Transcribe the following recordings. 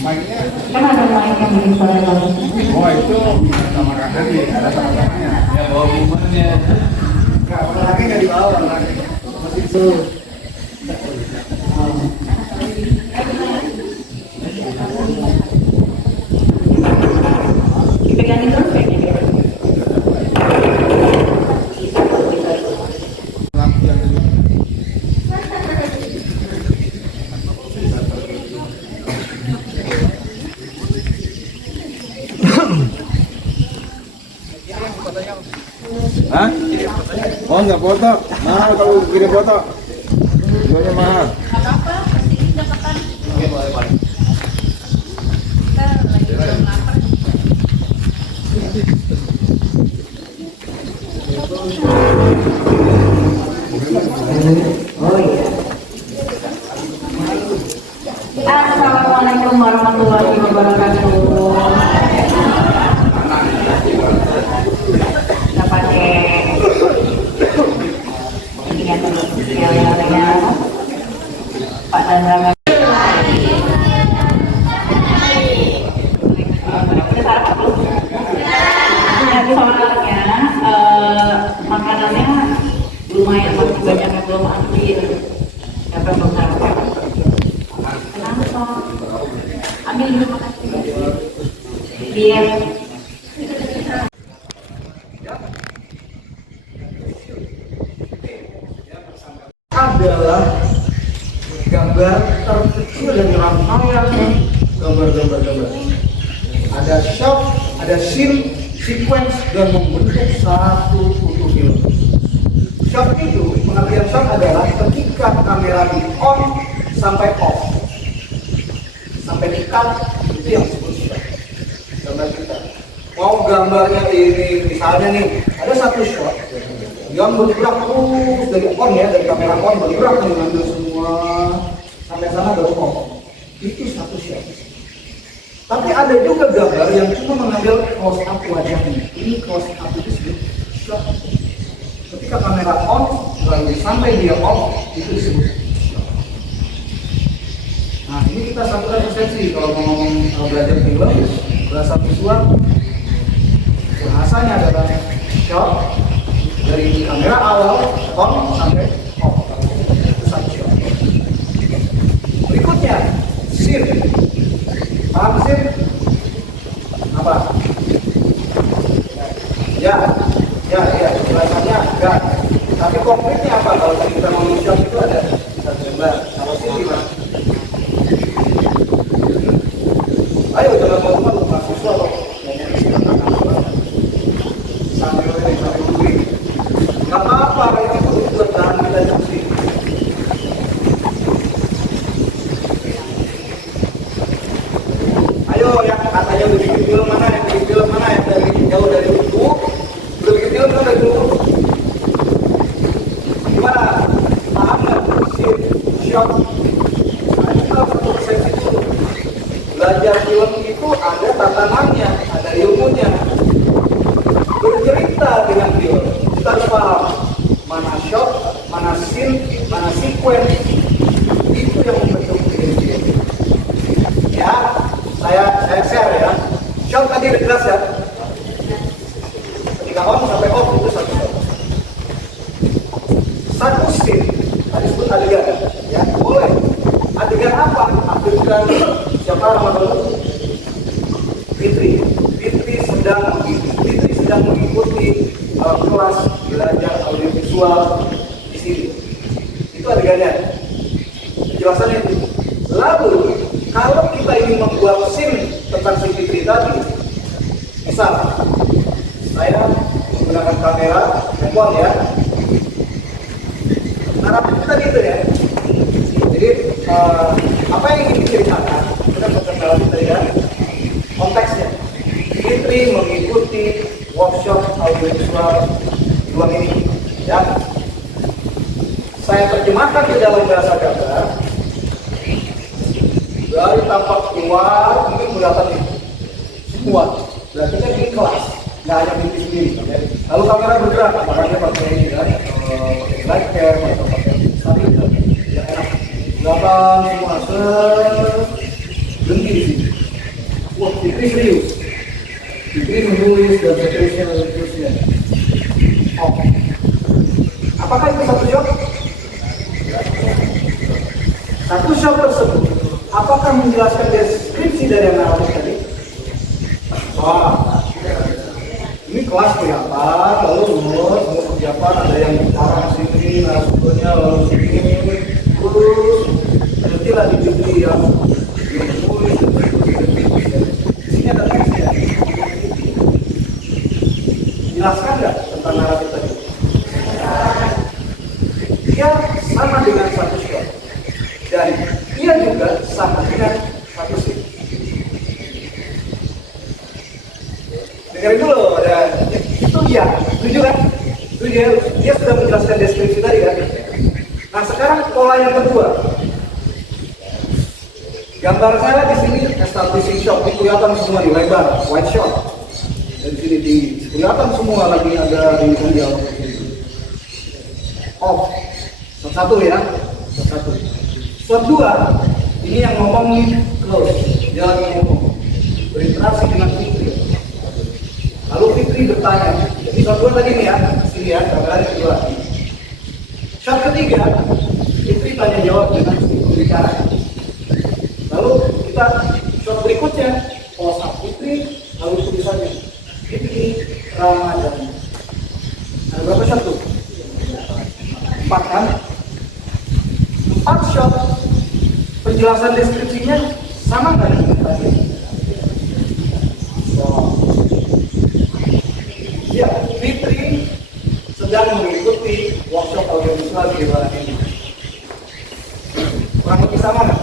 Mainnya Kan ada main yang bikin suara bagus. oh itu sama kakak nih, ada sama kakaknya. Ya bawa bumernya. Enggak, lagi nggak dibawa lagi. Masih itu. Dipegangin terus kayaknya. Lampu yang dulu. Hah? Oh nggak foto, mahal kalau kirim foto. Jualnya mahal. Oh iya. Assalamualaikum warahmatullahi wabarakatuh. Kita pakai ini ya dulu ya Pak Dandra. Nanti soalnya makanannya lumayan masih banyak yang belum ambil. Siapa yang belum sarapan? Kenapa? Ambil dulu makasih. Biar Adalah gambar terkecil dari rangkaian gambar-gambar. Ada shot, ada scene, sequence dan membentuk satu foto film. Shot itu, pengertian shot adalah ketika kamera di on sampai off, sampai di cut, itu yang disebut shot. Gambar kita. Mau gambarnya ini, misalnya nih, ada satu shot yang bergerak terus dari on ya, dari kamera on bergerak nih, ngambil semua sampai sana baru off. Itu satu shot. Tapi ada juga gambar yang cuma mengambil close up wajahnya. Ini close up itu disebut shot. Ketika kamera on lalu sampai dia off, itu disebut shot. Nah ini kita satukan persepsi kalau mau ngomong belajar film, bahasa visual, bahasanya adalah shot. Dari kamera awal on sampai off, itu satu shot. Berikutnya scene. Paham scene? Apa? Ya, bahasanya enggak. Tapi konkretnya apa? Kalau kita ngomong shot itu ada satu gambar. Kalau scene gimana? Ayo jangan ngomong mahasiswa loh. Sambil beli. Gak apa-apa, itu buat bahan kita diskusi. Ayo yang katanya udah bikin film mana, yang bikin film mana, yang dari jauh dari buku, udah bikin film kan dari buku. Gimana? Paham nggak? Shot. Nah itu satu persepsi itu. Belajar film itu ada tatanannya, ada ilmunya. Bercerita dengan film. Kita harus paham mana shot, mana scene, mana sequence. Itu yang membentuk film. Ya, saya share ya. Shot tadi udah jelas ya. Ketika on sampai off itu satu shot. Satu scene, tadi sebut adegan. Ya, boleh. Adegan apa? Adegan siapa nama dulu? Fitri. Fitri sedang mengikuti kelas belajar audiovisual di sini. Itu adegannya. Penjelasannya itu. Lalu kalau kita ingin membuat scene tentang si Fitri tadi, misal saya menggunakan kamera handphone ya. Narasi kita gitu ya. Jadi apa yang ingin diceritakan? Kita perkenalkan tadi ya. Konteksnya. Fitri mengikuti workshop audiovisual di ruang ini ya. Saya terjemahkan ke dalam bahasa gambar. Dari tampak keluar mungkin kelihatan itu semua. Berarti kan ini kelas, nggak hanya Fitri sendiri ya. Lalu kamera bergerak, apakah dia pakai ini kan, pakai light cam atau pakai stabilizer yang enak. Kelihatan semua berhenti di sini. Wah, Fikri serius. Fikri menulis dan seterusnya. Oke. Apakah itu satu shot? Satu shot tersebut, apakah menjelaskan deskripsi dari yang naratif tadi? Wah, ini kelas kelihatan, lalu semua persiapan ada yang orang sini, narasumbernya lalu sini, terus nanti lagi diberi yang menulis. Di sini ada teksnya. Jelaskan nggak tentang naratif tadi? Dia sama dengan satu shot dan dia juga sama dengan satu scene. Dengerin dulu, itu dia, setuju kan? Itu dia sudah menjelaskan deskripsi tadi kan? Nah sekarang pola yang kedua, gambar saya di sini establishing shot, ini kelihatan semua di lebar, wide shot. Dan di sini kelihatan semua lagi ada di dialog. Oh, satu ya, satu. Shot dua, ini yang ngomong nih close, dia lagi ngomong, berinteraksi dengan Fikri. Lalu Fikri bertanya, jadi shot dua tadi nih ya, sini ya, gambar kedua. Shot ketiga, Fikri tanya jawab dengan pembicara. Lalu kita shot berikutnya, pose Fikri, lalu tulisannya Fikri Ramadan. Ada berapa shot tuh? 4 kan? 4 shot. Penjelasan deskripsinya sama nggak dengan tadi? Ya, Fitri sedang mengikuti workshop audiovisual di bulan ini. Kurang lebih sama nggak?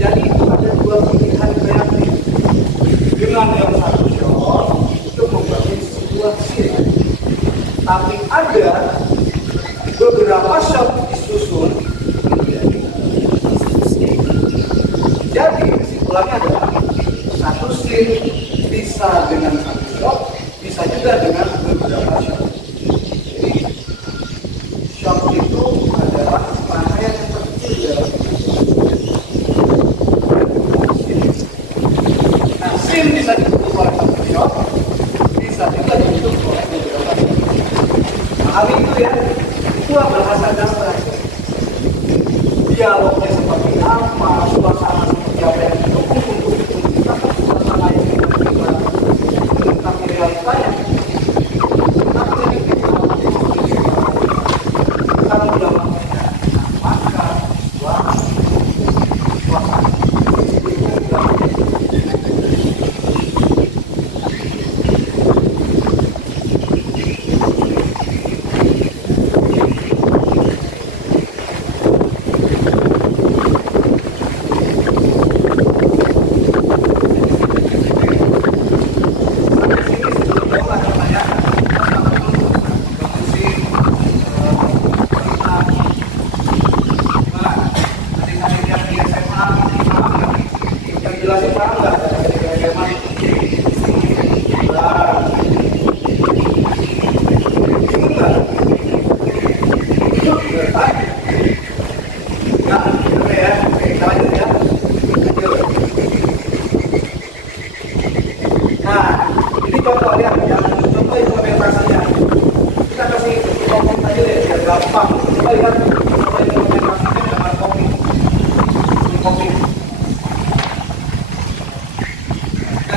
Jadi itu ada dua pilihan kreatif. Dengan yang satu shot itu membagi sebuah scene. Tapi ada beberapa shot disusun. Jadi kesimpulannya adalah satu scene bisa dengan satu shot, bisa juga dengan beberapa shot. Jadi shot itu adalah rangkaian yang terkecil dalam nah, scene bisa dibentuk oleh satu shot, bisa juga dibentuk oleh beberapa shot. Pahami itu ya, itu bahasa dasar. Dialognya seperti apa, suasana seperti apa yang didukung untuk kita suasana yang kita tapi realitanya tapi yang kita sudah maka suasana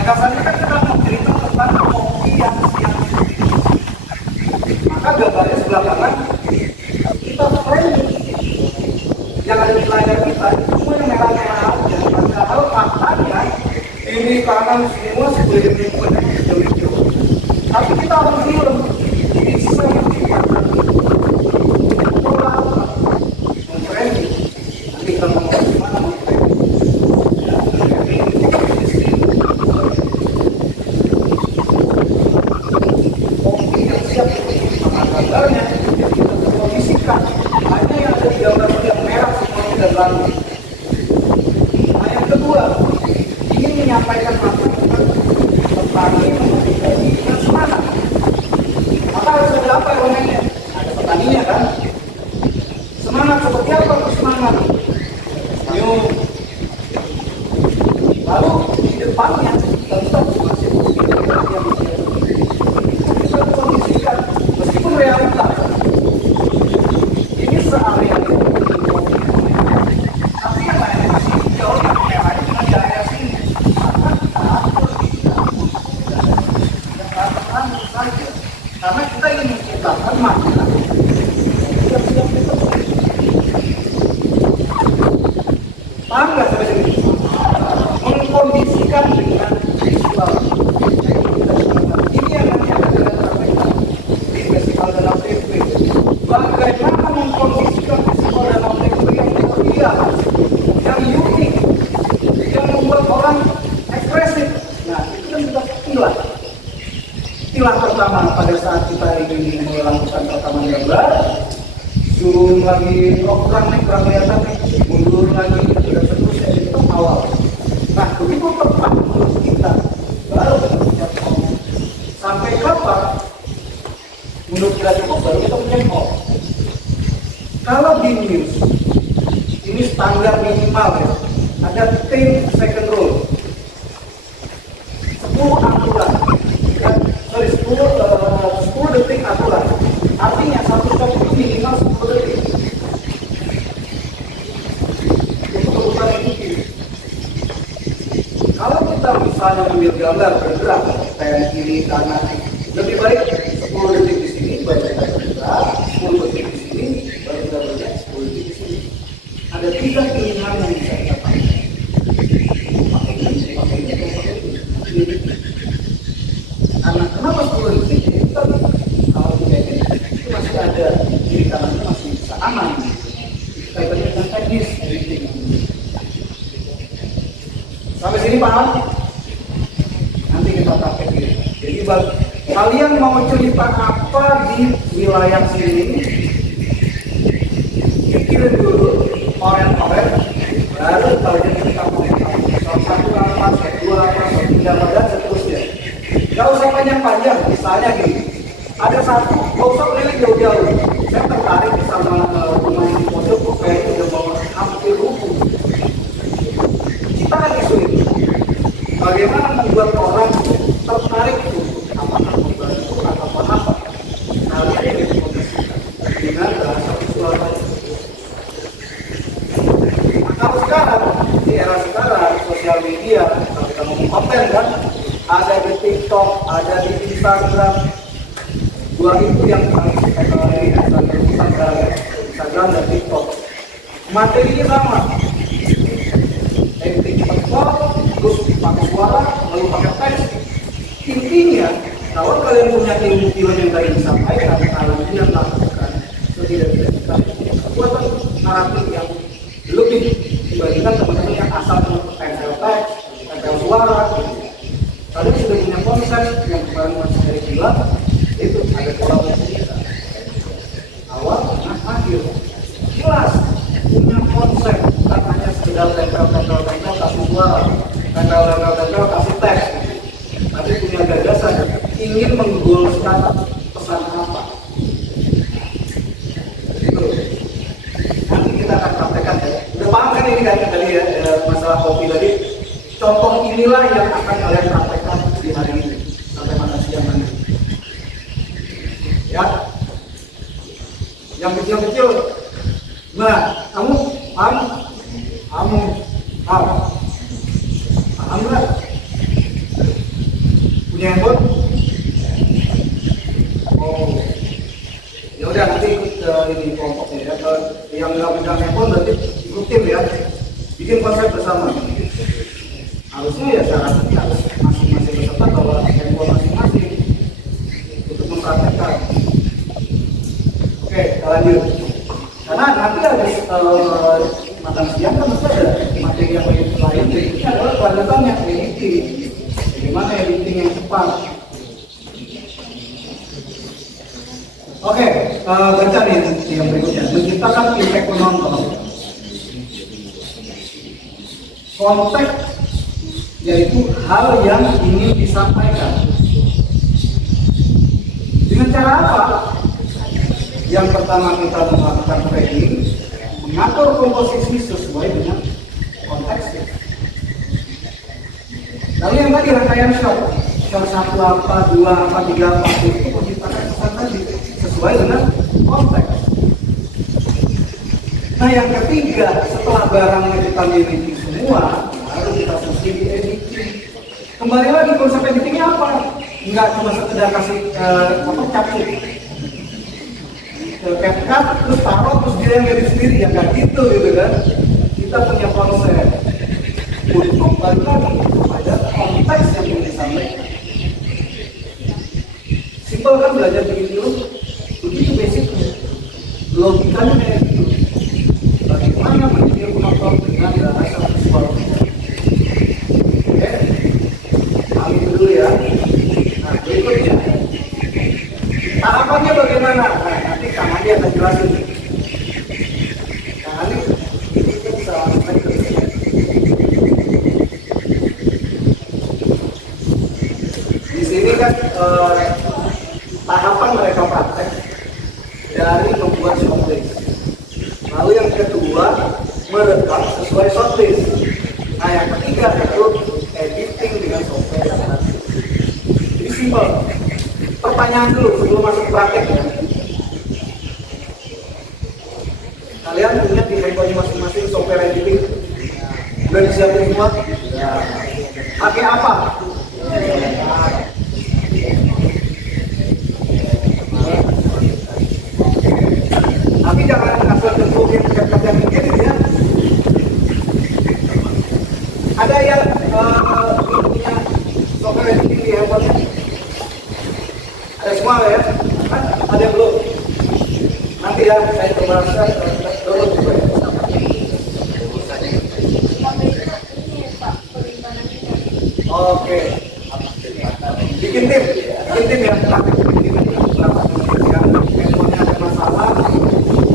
gagasannya kan kita mau cerita tentang kopi yang siang. Maka gambarnya sebelah kanan kita framing yang ada di layar kita itu semua yang merah-merah aja. Padahal faktanya ini kanan semua sebagai hijau-hijau. Tapi kita harus film bisa menciptakan pola apa memframing. Nanti kita ngomong gimana gambarnya kita posisikan hanya yang ada di gambar yang merah semuanya dan lalu. Nah yang kedua ingin menyampaikan apa tentang petani memiliki dan semangat. Maka harus ada apa elemennya? Ada petani tentu saja. Karena kita ingin menciptakan makna yang siap diterima. Paham nggak sampai sini? Mengkondisikan dengan visual. Ini yang nanti akan kita sampaikan di festival dalam TP. Bagaimana mengkondisikan festival dalam TP yang terlihat, yang unik, yang membuat orang ekspresif. Nah, itu kan kita pilah. Pilah pertama pada saat kita ingin melakukan rekaman gambar, zoom lagi, kurang kelihatan, mundur lagi, dan seterusnya. Itu awal. Nah, begitu tepat menurut kita, baru kita punya form. Sampai kapan? Menurut kita cukup, baru kita punya form. Kalau di news, ini standar minimal ya, ada 10 second rule. 10 aturan. Ya, sorry, 10 detik aturan. Artinya satu shot itu minimal 10 detik. Itu kebutuhan ikuti. Kalau kita misalnya ambil gambar bergerak, kayak kiri kanan, lebih baik 10 detik di sini, baru kita bergerak, 10 detik di sini, baru kita bergerak, 10 detik di sini. Ada 3 pilihan yang bisa kita pakai. Karena kenapa 10 detik? Itu kalau tidak itu masih ada kiri kanannya masih bisa aman. Kaitannya dengan teknis. Sampai sini paham? Nanti kita praktekin. Jadi kalian mau cerita apa di wilayah sini? Pikirin dulu, oren-oren, baru kalian cerita mau satu apa, satu dua apa, satu tiga apa, dan seterusnya. Gak usah panjang-panjang, misalnya gini. Ada satu, gak usah keliling jauh-jauh. Saya tertarik sama rumah yang pojok, kok kayaknya udah mau hampir rubuh. Kita kan isu itu. Bagaimana membuat orang tertarik untuk apakah membantu atau apa? Kalian ini dikomunikasikan dengan bahasa visual. Kalau sekarang, di era sekarang, sosial media, kalau kita ngomong konten kan, ada di TikTok, ada di Instagram. Dua itu yang paling dikenal di Instagram dan TikTok. Materinya sama. Editing cepat, terus pakai suara, lalu pakai teks. Intinya, kalau kalian punya ilmu film yang tadi disampaikan, kalian lakukan setidak-tidaknya kekuatan naratif yang lebih dibandingkan teman-teman yang asal tempel teks, tempel suara. Kalian sudah punya konsep yang kemarin masih dari bilang, itu ada kolaborasi kita. Awal, tengah, akhir. Jelas punya konsep, bukan hanya sekedar tempel kasih suara, tempel kasih teks, tapi punya gagasan ingin menggolkan pesan apa. Itu. Nanti kita akan praktekkan ya. Udah paham kan ini kan tadi ya masalah kopi tadi. Contoh inilah yang akan kalian praktekkan di hari ini sampai makan siang nanti. Ya, yang kecil-kecil. Nah, kamu paham? Paham nggak? Punya handphone? Oh, ya udah nanti ikut ini kelompoknya ya. Yang nggak punya handphone berarti ikutin ya. Bikin konsep bersama. Harusnya ya syaratnya harus masing-masing peserta bawa handphone masing-masing untuk mempraktekkan. Oke, kita lanjut. Karena nanti habis makan siang kan mesti ada materi yang lain. Ini adalah pelajarannya editing. Bagaimana editing yang cepat. Oke, baca nih yang berikutnya. Menciptakan impact penonton. Konteks yaitu hal yang ingin disampaikan. Dengan cara apa? Yang pertama kita melakukan framing, mengatur komposisi sesuai dengan konteksnya. Lalu yang tadi rangkaian shot 1 apa, 2 apa, 3 apa, itu menciptakan pesan tadi sesuai dengan konteks. Nah yang ketiga, setelah barangnya kita miliki semua, baru kita fungsi di editing. Kembali lagi konsep editingnya apa? nggak cuma sekedar kasih capsule CapCut terus taruh terus dia yang edit sendiri, ya nggak gitu kan. Kita punya konsep untuk balik lagi pada konteks yang ingin disampaikan. Simpel kan belajar begitu, begitu basicnya, logikanya kayak gitu. Bagaimana menjadi penonton dengan bahasa visual? Oke, ambil dulu ya. Nah, berikutnya tahapannya bagaimana? Nah, nanti Kang Andi akan jelasin. Kang Andi itu bisa langsung aja. Di sini kan tahapan mereka praktek dari membuat shortlist. Lalu yang kedua, merekam sesuai shortlist. Nah, yang ketiga itu editing dengan software yang ada. Jadi simpel. Pertanyaan dulu sebelum masuk praktek ya. Kalian punya di handphone masing-masing software editing? Udah disiapin semua? Ya. Pakai apa? Tapi jangan asal tentuin CapCut yang bikin ya. Ada yang punya software editing di handphone-nya? Ada semua ya? Kan ada yang belum? Nanti ya saya coba download juga ya. Oke. Bikin tim ya. Yang handphonenya ada masalah,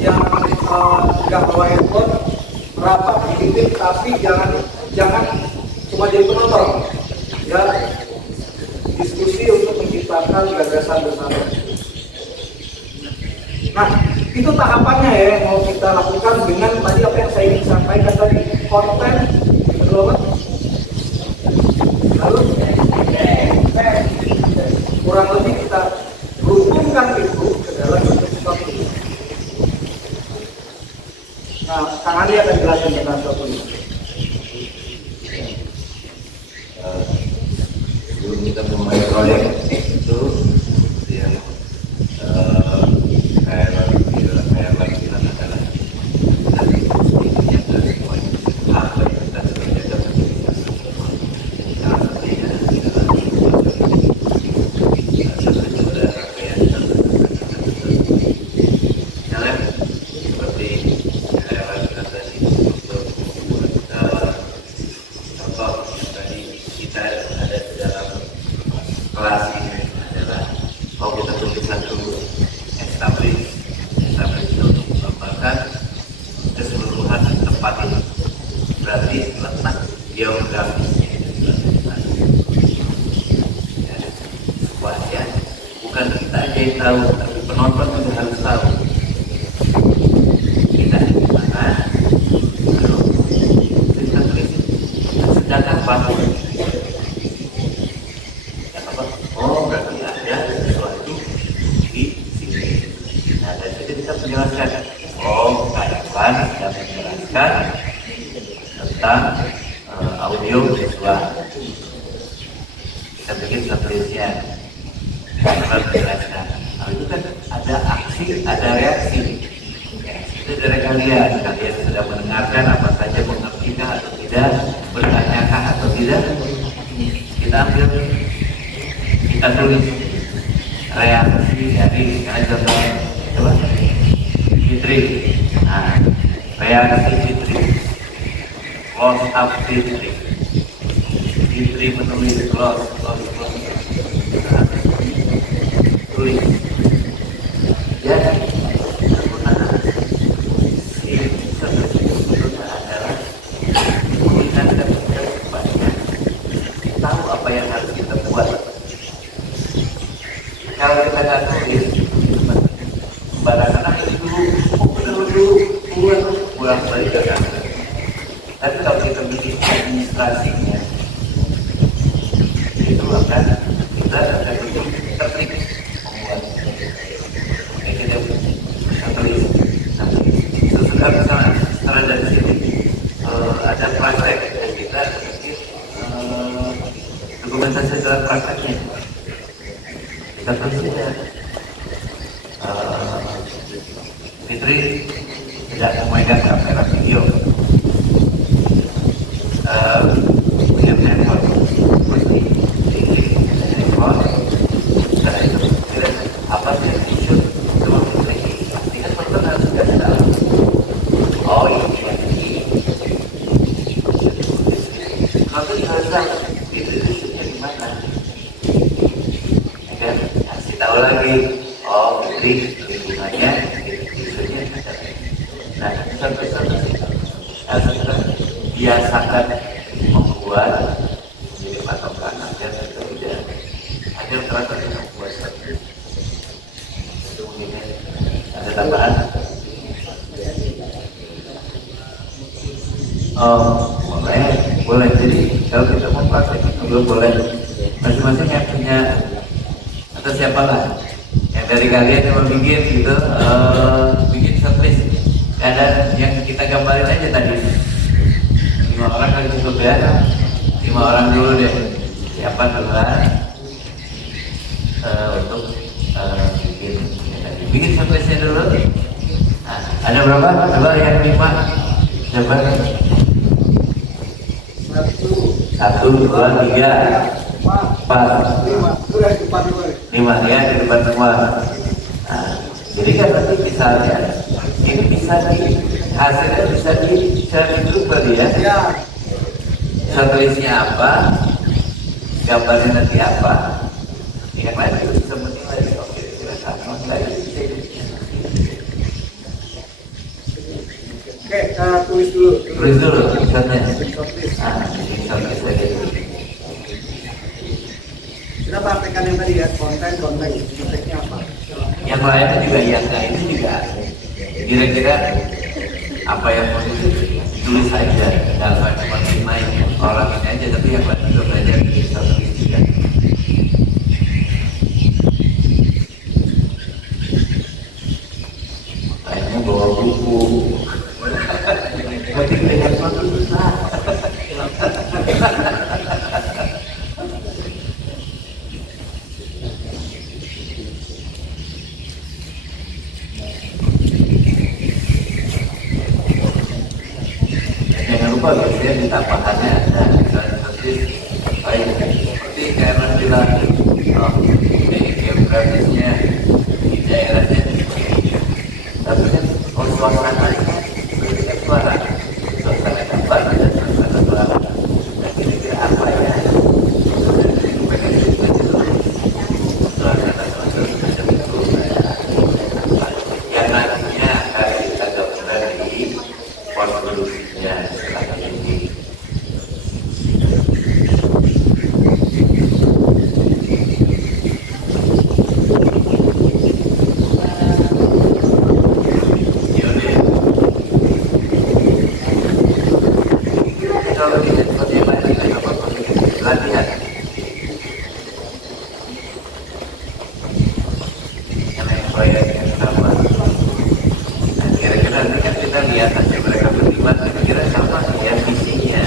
yang nggak bawa handphone, rapat bikin tim, tapi jangan cuma jadi penonton. Ya, diskusi untuk menciptakan gagasan bersama. Nah, itu tahapannya ya yang mau kita lakukan dengan tadi apa yang saya ingin sampaikan tadi, konten, lalu kurang lebih kita rukunkan itu ke dalam sesuatu. Nah, Kang Andi akan jelaskan tentang sesuatu ini. Sebelum kita memulai proyek itu yang saya lakukan adalah dari intinya dari semuanya apa yang kita sudah dapat salah satunya adalah jalan seperti saya lakukan tadi untuk contoh tadi kita ada di dalam kelas ini adalah kita tulis satu establish itu untuk mengembangkan keseluruhan tempat ini, berarti letak geografisnya itu dilakukan ya, semuanya bukan kita aja yang tahu, tapi penonton juga harus tahu kita di mana, lalu kita tulis sedangkan batu berarti ada sesuatu di sini. Nah, dari situ kita menjelaskan, kawan sudah menjelaskan tentang audio visual. Kita bikin seterusnya, kita menjelaskan. Nah, itu kan ada aksi, ada reaksi. Itu dari kalian sudah mendengarkan apa saja, mengertikah atau tidak, bertanyakah atau tidak. Kita ambil, kita tulis reaksi dari contoh coba Fitri. Nah, reaksi Fitri, close up Fitri menulis close. Nah, tulis. Jadi penggunaan sebetulnya adalah mengingatkan kita supaya tahu apa yang harus kita buat. Kalau kita nggak tulis, sembarangan aja dulu, pulang balik ke kantor. Tapi kalau kita bikin administrasinya, itu akan kita bikin tertib membuat. Oke, kita tulis. Sesudah misalnya setelah dari sini ada praktek, kita bikin dokumentasi dalam prakteknya. shuttlesnya. Fitri tidak memegang kamera video, punya handphone, putih, handphone. Setelah itu, apa sih yang diisut? Cuma memiliki pastikan penonton harus dikasih tahu. Oh ini, kalau itu harus tahu itu isutnya di mana. Dan kasih tahu lagi. Oh, Fitri lingkungannya isutnya. Nah, satu biasakan membuat jadi patokan agar kita tidak agar terasa dengan membuat satu. Itu mungkin ada tambahan. Oh, boleh. Jadi kalau kita mau praktek juga boleh. Masing-masing yang punya atau siapalah yang dari kalian yang mau bikin gitu, bikin shortlist. Ada yang kita gambarin aja tadi 5 orang kali cukup ya, 5 orang dulu deh, siapa duluan untuk bikin shortlistnya dulu. Nah, ada berapa? Coba yang 5 coba 1, 2, 3, 4, 5 ya di depan semua. Nah, jadi kan nanti misalnya ini bisa hasilnya bisa di grup kali ya. Shortlistnya apa, gambarnya nanti apa, yang lain itu bisa menilai. Oke, kira sama lagi. Oke, tulis dulu. Tulis dulu tulisannya. Ini shortlist lagi. Kita praktekkan yang tadi ya, konten, kontennya apa? Yang lainnya juga ya, nah itu juga kira-kira apa yang mau ditulis saja, dalam cuma 5 orang ini aja, tapi yang lain juga belajar di satu juga. Kayaknya bawa buku. Berarti lihat satu susah. Jangan lupa biasanya di tambahannya ada misalnya seperti karena bilang ini geografisnya di daerahnya, tapi kan suasana suara suasana gambar dan suasana suara. Nah, kira-kira apa ya? Yang nantinya akan kita gabungkan di pos produksinya setelah ini. Kalau di handphone yang lain tidak apa-apa, latihan. Yang lain proyek yang sama. Nah, kira-kira nanti kan kita lihat hasil mereka berdua, kira-kira sama ya visinya.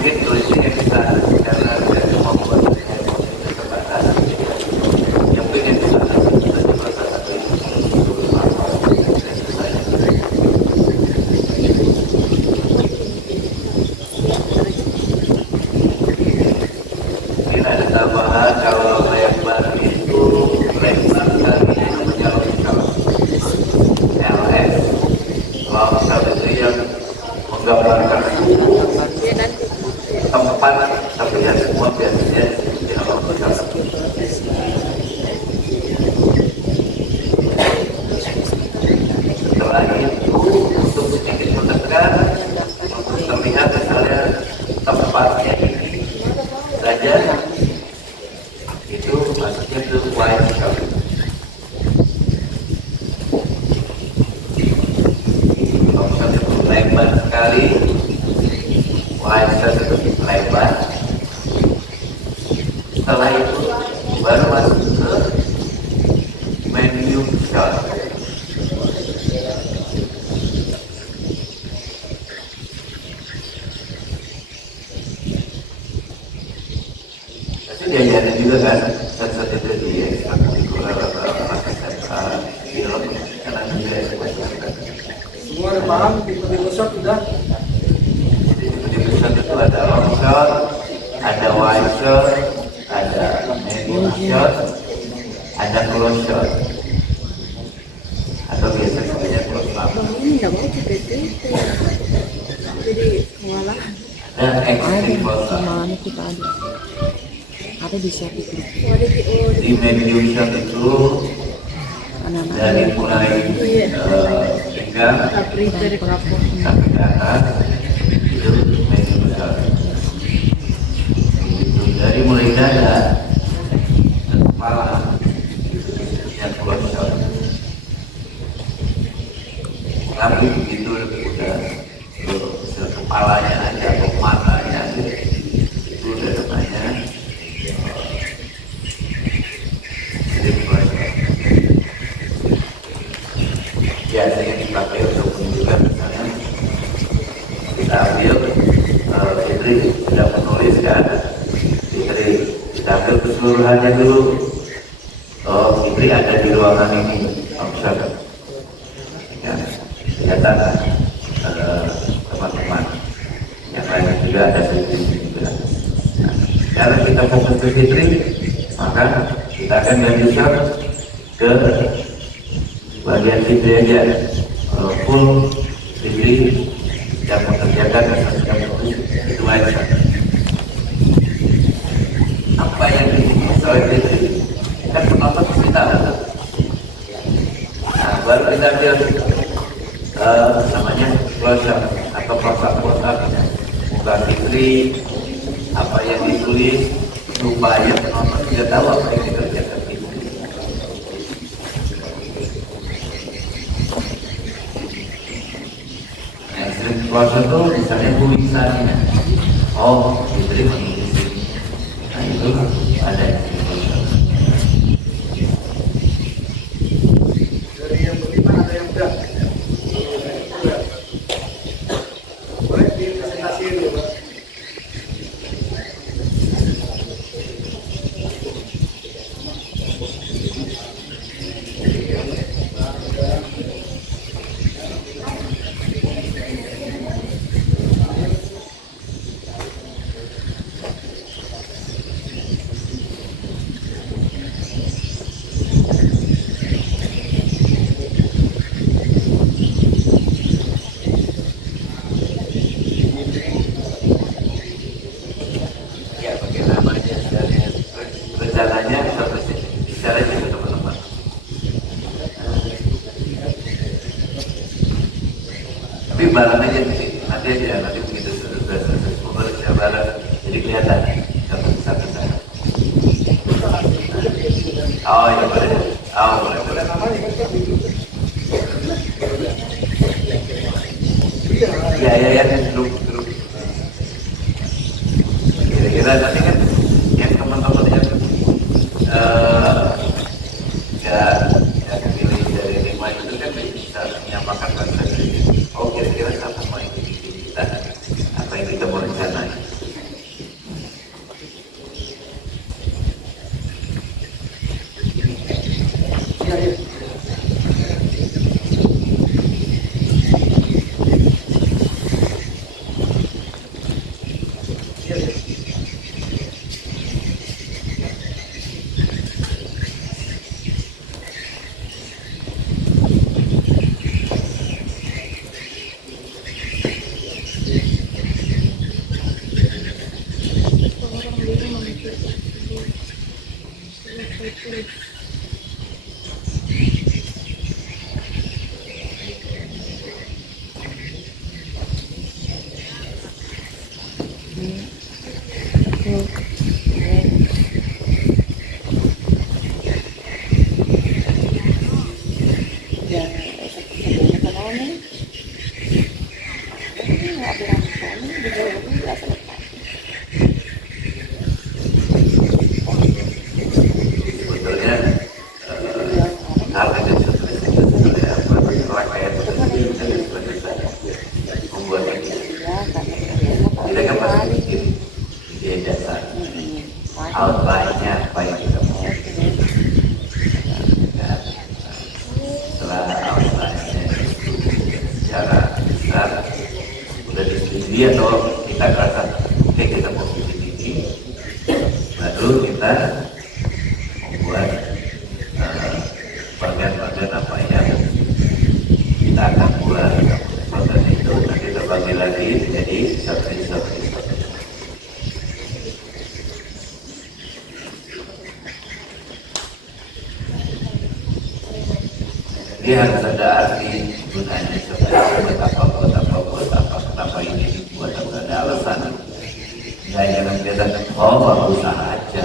Mungkin tulisnya bisa karena tidak semua buat terbatas. Yang penting bisa satu ini ada tambahan kalau lebar itu lebar kali namanya longkang LS. Longkang itu yang menggambarkan tempat tapi yang semua biasanya di longkang. Setelah itu untuk sedikit menekan untuk terlihat misalnya tempatnya ini saja itu maksudnya ke wide shot. Kalau misalnya lebar sekali wide shot lebar. Setelah itu baru masuk ke medium shot. Pasti diajarin juga kan shot-shot itu di ekstrakurikuler atau SMK film karena juga ekstrakurikuler. Semua udah paham tipe-tipe shot sudah. Tipe shot itu ada long shot, ada wide shot, ada medium shot, ada close shot, atau biasa sebenarnya close shot. Ini nggak mau CPT jadi kewalahan. Ada extreme close shot. Malah kita ada di share di grup Di medium shot itu anak-anak dari mulai pinggang dari pelapor sampai ke atas itu medium shot. Itu dari mulai dada dan kepala itu yang close shot. Tapi begitu udah ke kepalanya aja atau matanya aja, itu udah namanya sleep close shot. Biasanya dipakai untuk menunjukkan misalnya kita ambil Fitri sudah menulis kan, Fitri kita ambil keseluruhannya dulu. Oh, Fitri ada di ruangan ini, observe. Ya, kelihatan teman-teman yang lain juga ada Fitri juga. Nah, kalau kita fokus ke Fitri, maka kita akan lanjutkan ke bagian Fitri aja. Full Fitri yang mengerjakan itu aja. Apa yang dimaksud Fitri kan penonton pasti tahu. Nah, baru kita ambil namanya close up atau close up muka Fitri, apa yang ditulis supaya penonton tidak tahu apa yang dikerjakan Fitri. Ekstrim close itu misalnya tulisannya, oh Fitri menulis ini, nah itu ada ekstrim close. Dari yang beriman ada yang enggak. Boleh dipresentasiin ya, Pak. Ya, bagaimana rencananya sampai sini bicara juga teman-teman. Tapi barang aja nanti aja nanti begitu sudah selesai pemeriksaan barang jadi kelihatan satu satu. Oh ya boleh, oh boleh. Ya duduk. Kira-kira nanti kan yang teman-teman yang pilih dari 5 itu kan bisa menyamakan konsep. Oh kira-kira apa yang kita apa yang kita mau rencanain. dasar outline-nya apa yang kita mau. Dan setelah outline-nya secara besar udah disetujui atau kita rasa oke kita posisi ini, baru kita membuat bagian-bagian apa yang kita akan buat. Proses itu nanti terbagi lagi jadi service. Jadi harus ada arti gunanya sebenarnya buat apa, kenapa ini buat apa, ada alasan. Nggak jangan kelihatan bagus aja.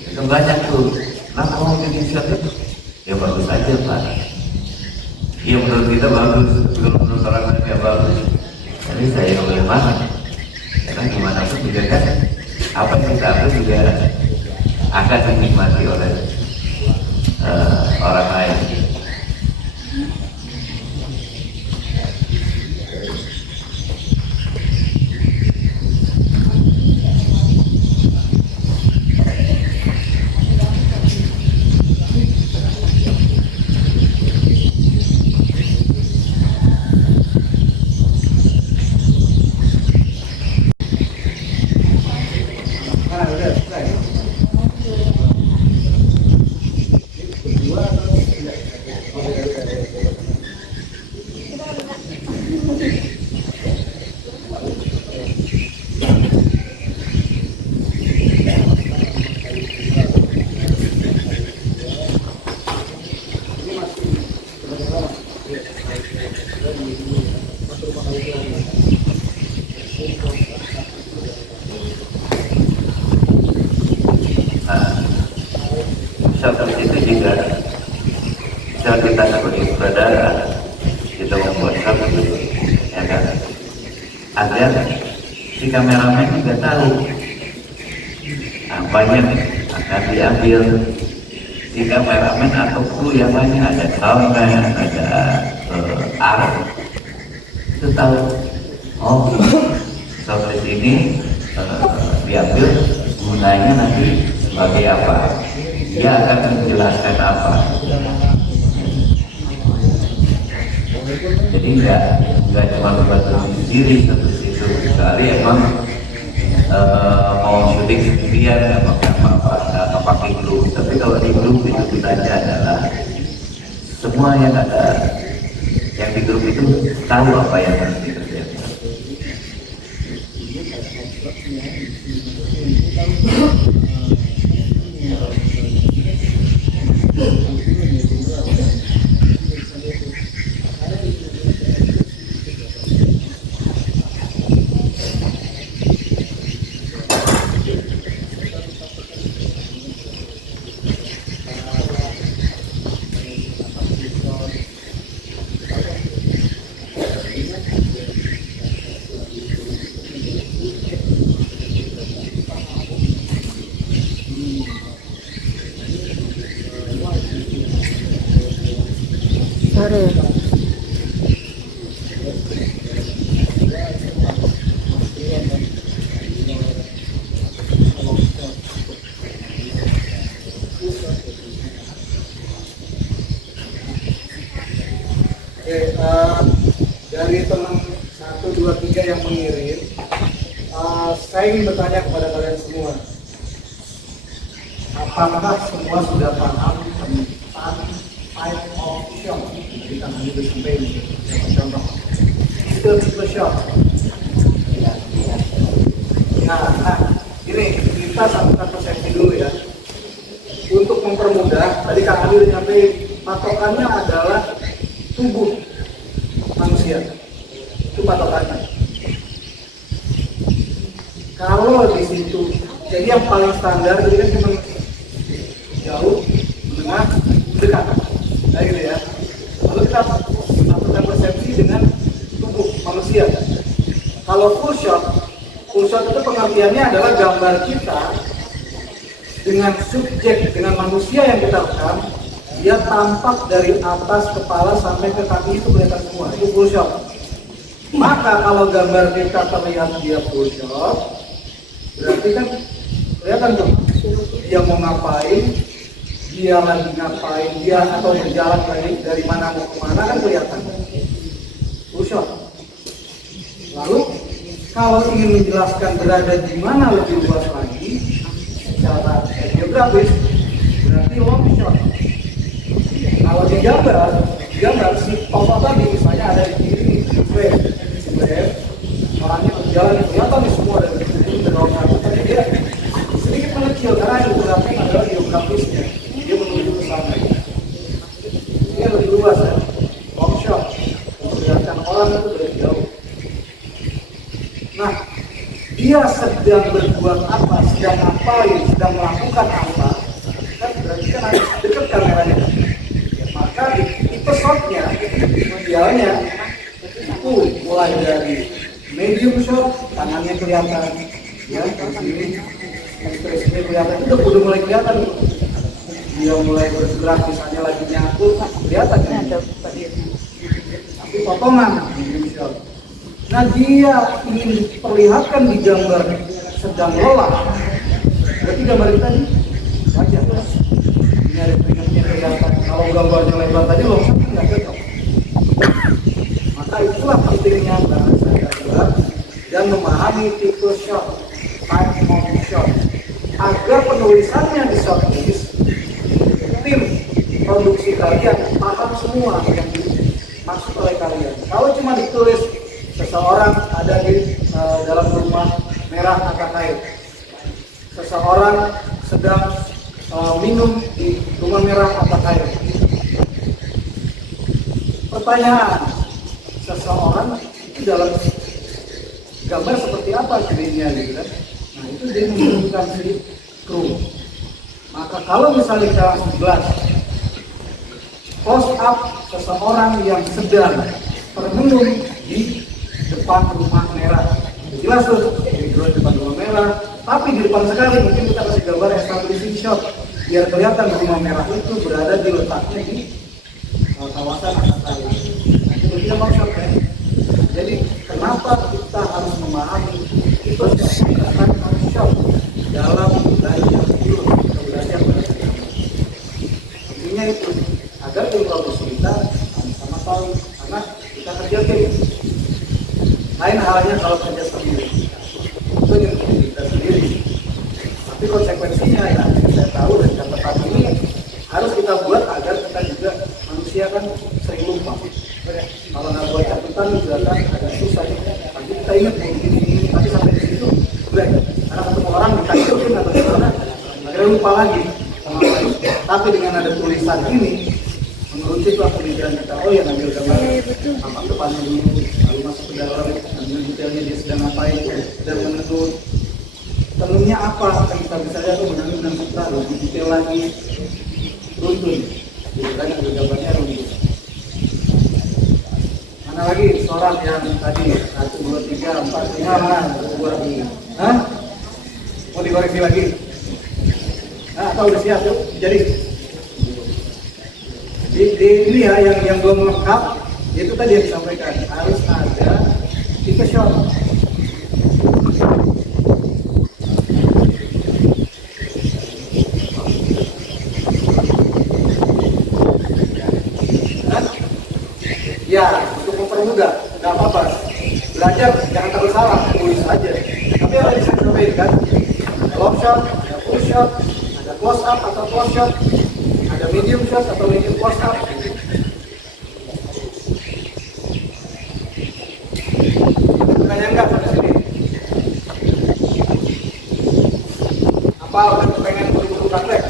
Itu banyak tuh. Kenapa mau bikin service? Ya bagus aja Pak. Iya menurut kita bagus, menurut orang lain tidak bagus. Jadi saya boleh banget. Karena gimana pun juga kan, apa yang kita ambil juga akan dinikmati oleh orang lain. Satu itu juga bisa kita sebagai saudara kita membuat satu, ya kan? Agar si kameramen juga tahu apa yang akan diambil si kameramen atau kru yang lainnya, ada soundman, ada art, itu tahu. Oh, soundman ini diambil gunanya nanti sebagai apa? Dia akan menjelaskan apa. Jadi nggak cuma membantu sendiri itu sekali emang mau syuting sendirian nggak pakai kru. Tapi kalau di grup itu gunanya adalah semua yang ada yang di grup itu tahu apa yang harus dikerjakan. Sore. Dari teman 1, 2, 3 yang mengirim, saya ingin bertanya kepada kalian semua, apakah semua sudah paham tentang type of shot? Kita nanti bersampai contoh itu tipe shot. Nah, ini kita satukan persepsi dulu ya. Untuk mempermudah, tadi Kang Adi udah nyampe, patokannya adalah tubuh manusia, itu patokannya. Kalau di situ, jadi yang paling standar itu kan cuma jauh, menengah, dekat, nah gitu ya. Lalu kita lakukan persepsi dengan tubuh manusia. Kalau full shot itu pengertiannya adalah gambar kita dengan subjek, dengan manusia yang kita rekam, dia tampak dari atas kepala sampai ke kaki itu kelihatan semua, itu full shot. Maka kalau gambar kita terlihat dia full shot, Berarti kan kelihatan tuh dia mau ngapain, dia lagi ngapain, dia atau berjalan dari mana mau kemana kan kelihatan. Shot. Lalu kalau ingin menjelaskan berada di mana lebih luas lagi secara geografis, berarti long shot. Kalau di gambar si Papa tadi misalnya ada di kiri, wave, orangnya berjalan kelihatan nih semua dari long shot, tapi dia sedikit mengecil karena yang diperhatikan adalah geografisnya. Dia menuju ke sana. Dia lebih luas ya. Long shot. Memperlihatkan orang itu dari jauh. Nah, dia sedang berbuat apa, sedang ngapain, sedang melakukan apa, kan berarti kan harus dekat kameranya. Maka itu shotnya, idealnya itu mulai dari medium shot, tangannya kelihatan, ya, ini ekspresinya kelihatan, itu udah mulai kelihatan. Dia mulai bergerak, misalnya lagi nyangkut, kelihatan kan? Tapi potongan medium shot. Nah, dia ingin diperlihatkan di gambar sedang lelah. Berarti gambar itu tadi wajar. Ini ada keringatnya kelihatan. Kalau gambarnya lebar tadi longsor nggak cocok. Maka itulah pentingnya bahasa gambar dan memahami tipe shot, type of shot, agar penulisannya di shortlist tim produksi kalian paham semua yang dimaksud oleh kalian. Kalau cuma ditulis seseorang ada di dalam rumah merah akan air, seseorang sedang minum di rumah merah akan air. Pertanyaan, seseorang itu dalam gambar seperti apa dirinya gitu kan? Nah, itu dia menunjukkan si kru. Maka kalau misalnya kita langsung jelas close up seseorang yang sedang termenung di depan rumah merah, jelas tuh di depan rumah merah, tapi di depan sekali mungkin kita kasih gambar establishing shot biar kelihatan rumah merah itu berada di letaknya di kawasan Antasari. Nah, itu kita mau shot kan? Jadi kenapa kita harus memahami itu akan shot dalam belajar dulu, belajar bahasa gambar. Intinya itu agar produksi kita sama-sama tahu, karena kita kerja tim. Lain halnya kalau kerja sendiri, itu yang kita sendiri. Tapi konsekuensinya ya saya tahu dan catatan ini harus kita buat agar kita juga manusia kan sering lupa. Kalau nggak buat catatan juga kan agak susah. Tapi kita ingat ini, tapi sampai di situ udah. Karena ketemu orang dikasihin atau gimana, akhirnya lupa lagi sama lain. Tapi dengan ada tulisan ini, menurut itu pemikiran kita, oh ya ngambil gambar tampak depannya dulu, lalu masuk ke dalam, ambil detailnya dia sedang ngapain, sedang menenun. Tenunnya apa, yang kita bisa lihat tuh menenun dan kita lebih detail lagi, runtun. Jadi kan ambil gambarnya runtun. Mana lagi seorang yang tadi 1, 2, 3, 4, 5 mana buat ini? Hah? Mau dikoreksi lagi? Nah, atau udah siap tuh? Jadi di ini ya yang belum lengkap itu tadi yang disampaikan harus ada tipe shot. Ya, untuk mempermudah, nggak apa-apa. Belajar jangan terlalu salah, tulis aja. Tapi ada di sini kan, ada long shot, ada full shot, ada close up atau close shot, ada medium shot atau medium close up. Pertanyaan nggak sampai sini? Apa udah pengen buru-buru praktek?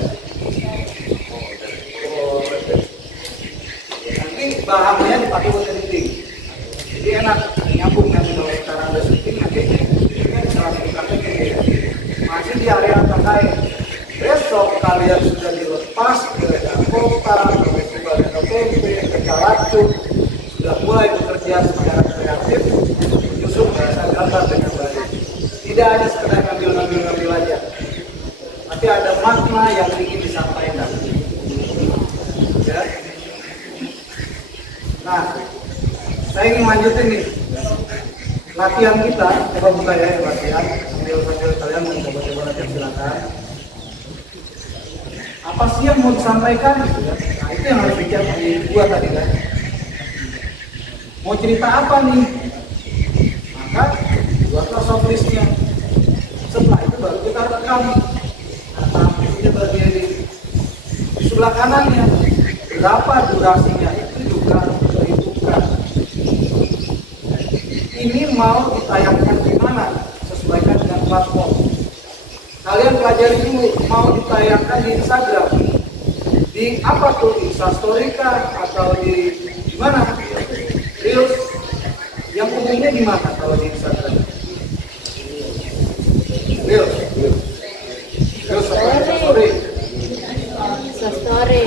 Nanti bahannya dipakai buat editing. Jadi enak, nyambung nanti kalau sekarang ada syuting nanti bisa langsung praktek. Masih di area terkait. Besok kalian sudah dilepas ke kota, ke festival KTP, ke Calacu, sudah mulai bekerja secara kreatif, menyusun bahasa gambar dengan baik. Tidak hanya sekedar ngambil aja, tapi ada makna yang ingin disampaikan. Ya. Nah, saya ingin lanjutin nih latihan kita. Coba buka ya latihan sambil kalian kan? Apa sih yang mau disampaikan gitu kan? Nah itu yang harus dibuat tadi kan. Mau cerita apa nih? Maka buatlah shortlistnya. Setelah itu baru kita rekam. Nah, kita berdiri di sebelah kanannya. Berapa durasinya itu juga diperhitungkan. Ini mau ditayangkan di mana? Sesuaikan dengan platform. Kalian pelajari dulu, mau ditayangkan di Instagram, di apa tuh, di Instastory kah, atau di mana? Reels. Yang umumnya di mana kalau di Instagram? Reels. Reels atau Instastory? Instastory.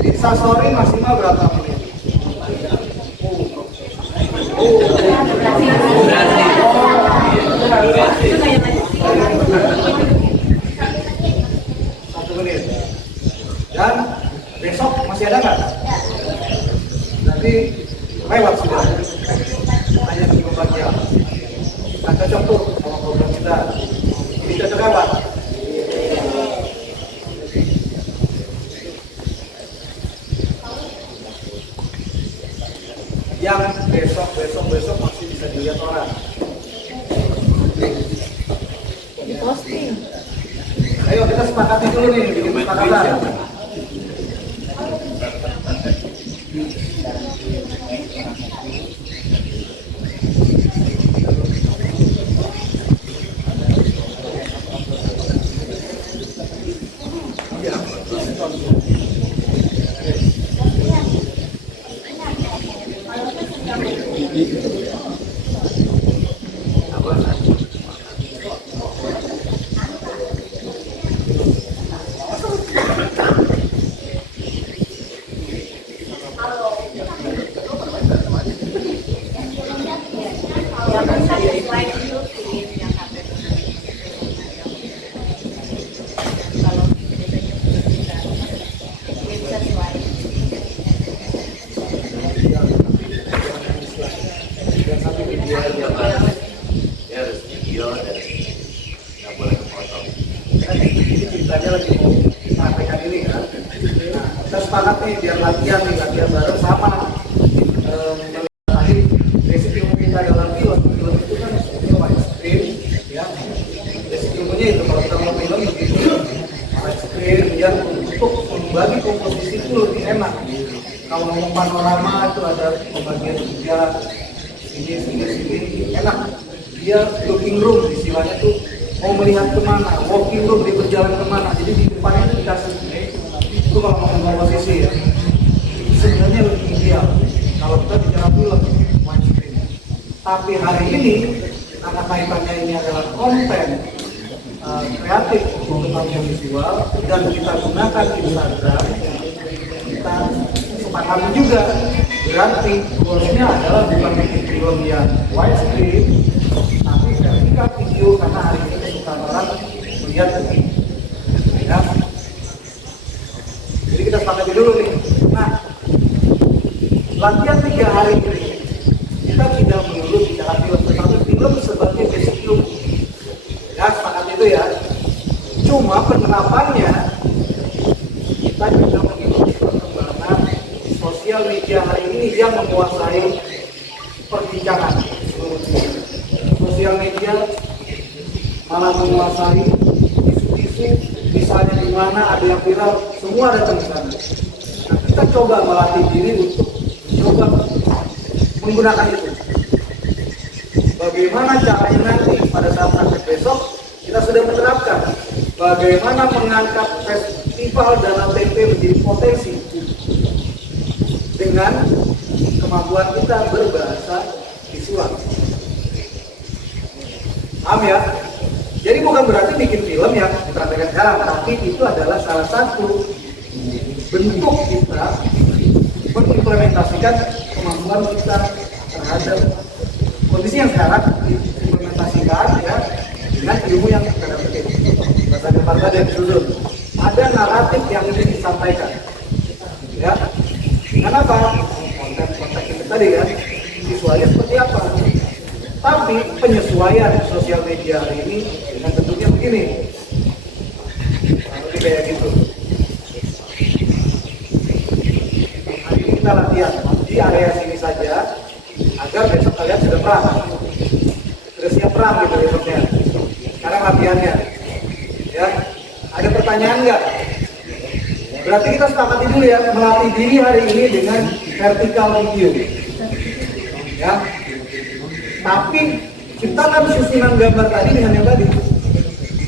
Di Instastory maksimal berapa menit? Satu menit. Dan besok masih ada nggak? Nanti lewat sudah. Hanya 24 jam. Nah, cocok tuh sama program kita. Ini cocok apa? Yang besok masih bisa dilihat orang. Di posting. Ayo kita sepakati dulu nih, bikin kesepakatan. Dia harus video dan nggak boleh foto. Ini ceritanya lagi mau sampaikan ini kan. Nah, kita sepakat nih biar latihan bareng sama. Tadi basic ilmu kita dalam film itu kan sebenarnya widescreen, ya. Basic ilmunya itu kalau kita mau film begitu widescreen yang untuk membagi komposisi itu lebih enak. Kalau ngomong panorama itu ada pembagian tiga, sini enak. Dia looking room istilahnya tuh mau melihat kemana, walking room dia berjalan kemana. Jadi di depannya itu dikasih itu kalau ngomong komposisi ya. Sebenarnya lebih ideal kalau kita bicara film widescreen. Tapi hari ini karena kaitannya ini adalah konten kreatif untuk audio visual dan kita gunakan Instagram, kita sepakati juga berarti goalsnya adalah bukan bikin film yang widescreen tapi ketika video karena hari ini kesukaan orang melihat ya. Jadi kita sepakati dulu nih. Nah, latihan 3 hari ini kita tidak melulu bicara film, tetapi film sebagai basic ilmu. Ya, sepakat itu ya. Cuma penerapannya kita juga mengikuti perkembangan sosial media hari ini yang menguasai perbincangan seluruh dunia. Sosial media malah menguasai isu-isu, misalnya di mana ada yang viral, semua datang ke sana. Nah, kita coba melatih diri untuk coba menggunakan itu. Bagaimana caranya nanti pada saat praktek besok kita sudah menerapkan bagaimana mengangkat festival Danau Tempe menjadi potensi dengan kemampuan kita berbahasa visual. Paham ya? Jadi bukan berarti bikin film yang dipraktekkan sekarang, tapi itu adalah salah satu bentuk kita mengimplementasikan kemampuan kita terhadap kondisi yang sekarang diimplementasikan ya dengan ilmu yang kita dapetin. Bahasa Jepang tadi yang disusun. Ada naratif yang ingin disampaikan. Ya. Kenapa? Konten kita tadi kan visualnya seperti apa? Tapi penyesuaian sosial media hari ini dengan bentuknya begini. Nah, lebih kayak gitu. Hari ini kita latihan di area sini saja agar besok kalian sudah perang, sudah siap perang gitu besoknya. Sekarang latihannya, ya. Ada pertanyaan nggak? Berarti kita sepakati dulu ya, melatih diri hari ini dengan vertical video, ya. Tapi ciptakan susunan gambar tadi dengan yang tadi.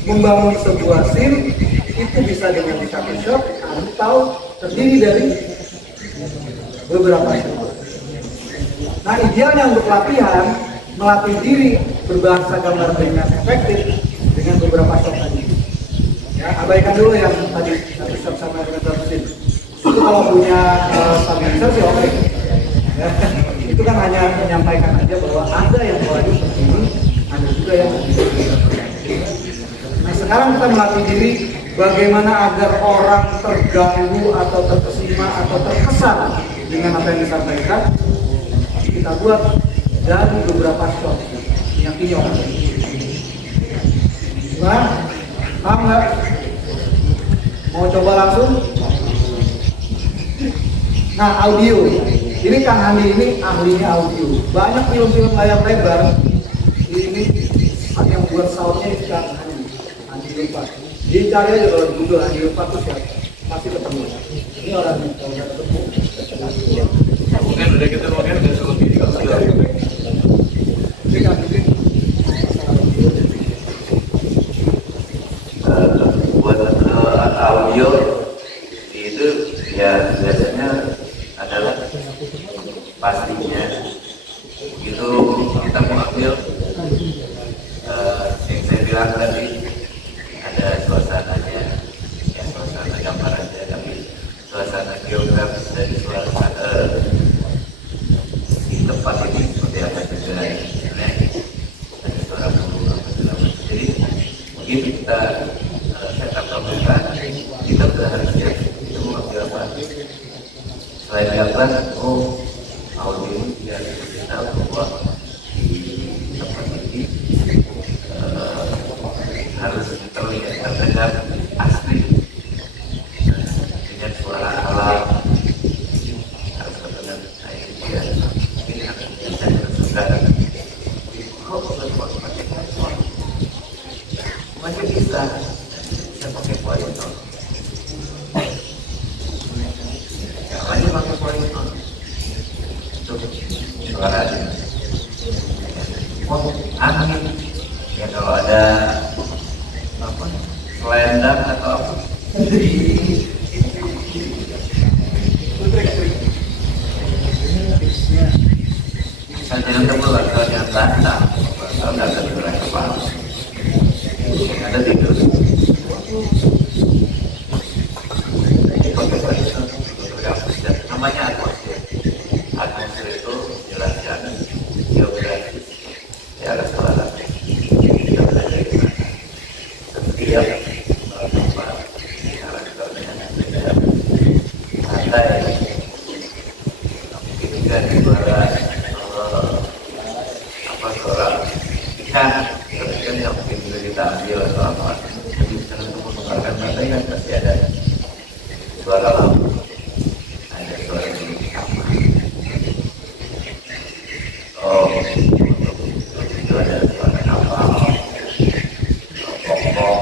Membangun sebuah scene itu bisa dengan di Shop atau terdiri dari beberapa scene. Nah, idealnya untuk latihan, melatih diri berbahasa gambar dengan efektif dengan beberapa shot tadi. Ya, abaikan dulu yang tadi satu shot sama dengan satu scene. Itu kalau punya stabilizer sih oke. Ya, itu kan hanya menyampaikan aja bahwa ada yang wajib seperti ini, ada juga yang Nah, sekarang kita melatih diri bagaimana agar orang terganggu atau terkesima atau terkesan dengan apa yang disampaikan. Kita buat dari beberapa shot yang kinyong. Nah, paham nggak? Mau coba langsung? Nah, audio. Ini Kang Andi ini ahlinya audio. Banyak film-film layar lebar ini yang buat soundnya itu Kang Andi Lupa. Dicari aja kalau di Google Andi Lupa tuh siapa? Pasti ketemu. Ini orang yang kalau nggak ketemu. Mungkin udah ketemu kan udah cukup video. Buat audio itu ya biasanya adalah pastinya itu kita mau ambil yang saya bilang tadi ada suasananya, ya suasana gambarannya, tapi suasana geografis dari suasana di tempat ini seperti apa juga ada suara burung apa segala macam. Jadi mungkin kita setup gambar, kita sudah harusnya itu mengambil apa? Selain gambar, audio ya kita bahwa di tempat ini harus terlihat terdengar asli dengan suara alam, harus terdengar air hujan. Ini akan bisa bersaudara. Kok berbuat pakai handphone? Masih bisa pakai voice note. Caranya pakai voice note. Suaranya angin ya, kalau ada apa selendang atau apa bisa jangan tebel atau jangan bantang kalau nggak ada gerak kepala yang ada tidur namanya atmosfer. Atmosfer itu menjelaskan geografis ya ada suara kita berada di mana setiap tempat karakternya beda. Ada yang mungkin juga di suara suara ikan yang mungkin bisa kita ambil atau apa. Jadi misalnya untuk menggunakan mata yang pasti ada suara laut, ada suara gunung sama. Itu ada suara kapal, pokok,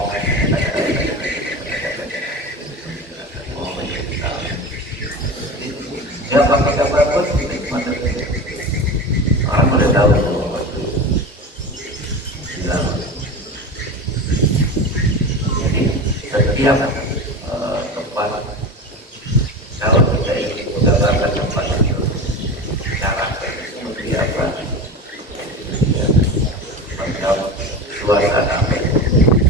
ya pakai gambar pun orang udah tahu bahwa itu bilang. Jadi setiap tempat kalau kita ingin menggambarkan tempat itu cara seperti apa, mengambil suasana.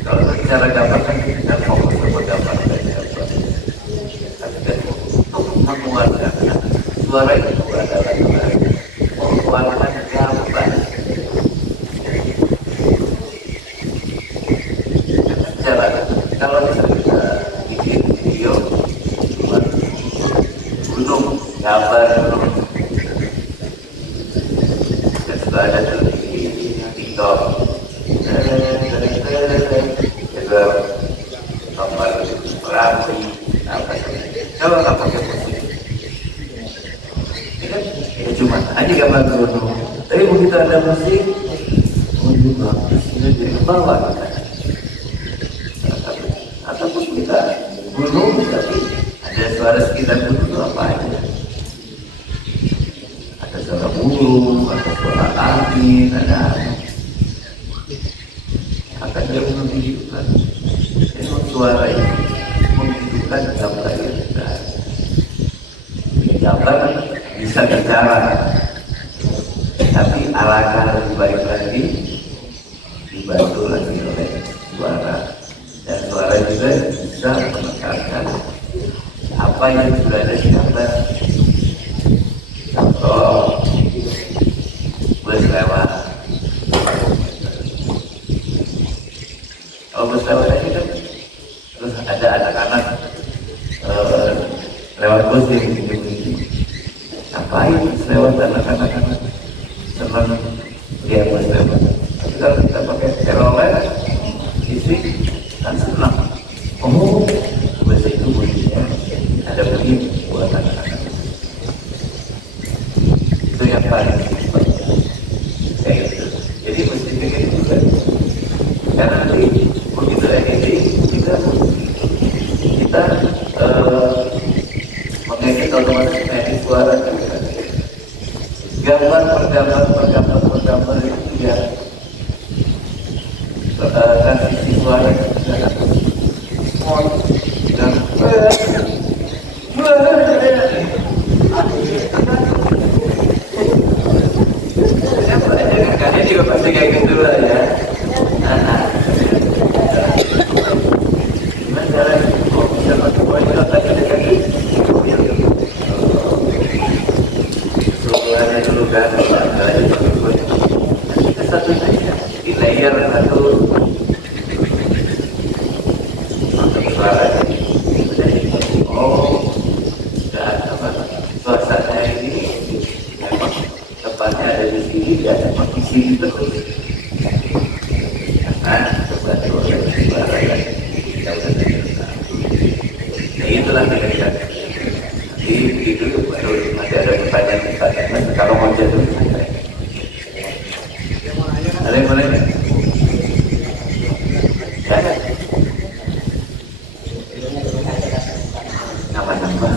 Kalau cara gambarkan kita fokus ke gambar saja, tapi kan untuk mengeluarkan suara itu adalah mengeluarkan gambar. Cara kalau kita bikin video buat gunung, gambar gunung, dan sudah ada di TikTok, sebelah gunung. Tapi begitu ada musik, juga ini jadi ke bawah. Ataupun kita gunung tapi ada suara sekitar gunung itu apa aja? Ada suara burung, ada suara angin, ada akan dia menunjukkan. Jadi suara itu menunjukkan gambar yang kita. Gambar bisa bicara, tapi alangkah lebih baik lagi dibantu lagi oleh suara, dan suara juga bisa menekankan apa yang sudah ada di gambar. Contoh bus lewat, kalau bus lewat ini kan terus ada anak-anak lewat bus di ngapain lewat anak-anak senang lihat bus lewat. Tapi kalau kita pakai telolet isi kan senang. Oh, bus itu bunyinya ada bunyi buat anak-anak. Itu yang paling kayak gitu. Jadi mesti pikir juga, karena nanti begitu ini kita mengedit otomatis mengedit suara juga. Gambar itu ya transisi suara juga. Kalian juga pasti kayak gitu lah ya. Gimana caranya? Kok bisa pakai wajah kaki-kaki? Suaranya dulu kan, kita satu saja di layer satu untuk suaranya. Oh, dan apa? Suasana ini memang tempatnya ada di sini dan memang di sini terus. Karena terbantu oleh suara yang kita udah dengar. Nah itulah mereka. Jadi begitu baru masih ada pertanyaan kalau mau jatuh. Ada yang boleh? Ya. Nama-nama.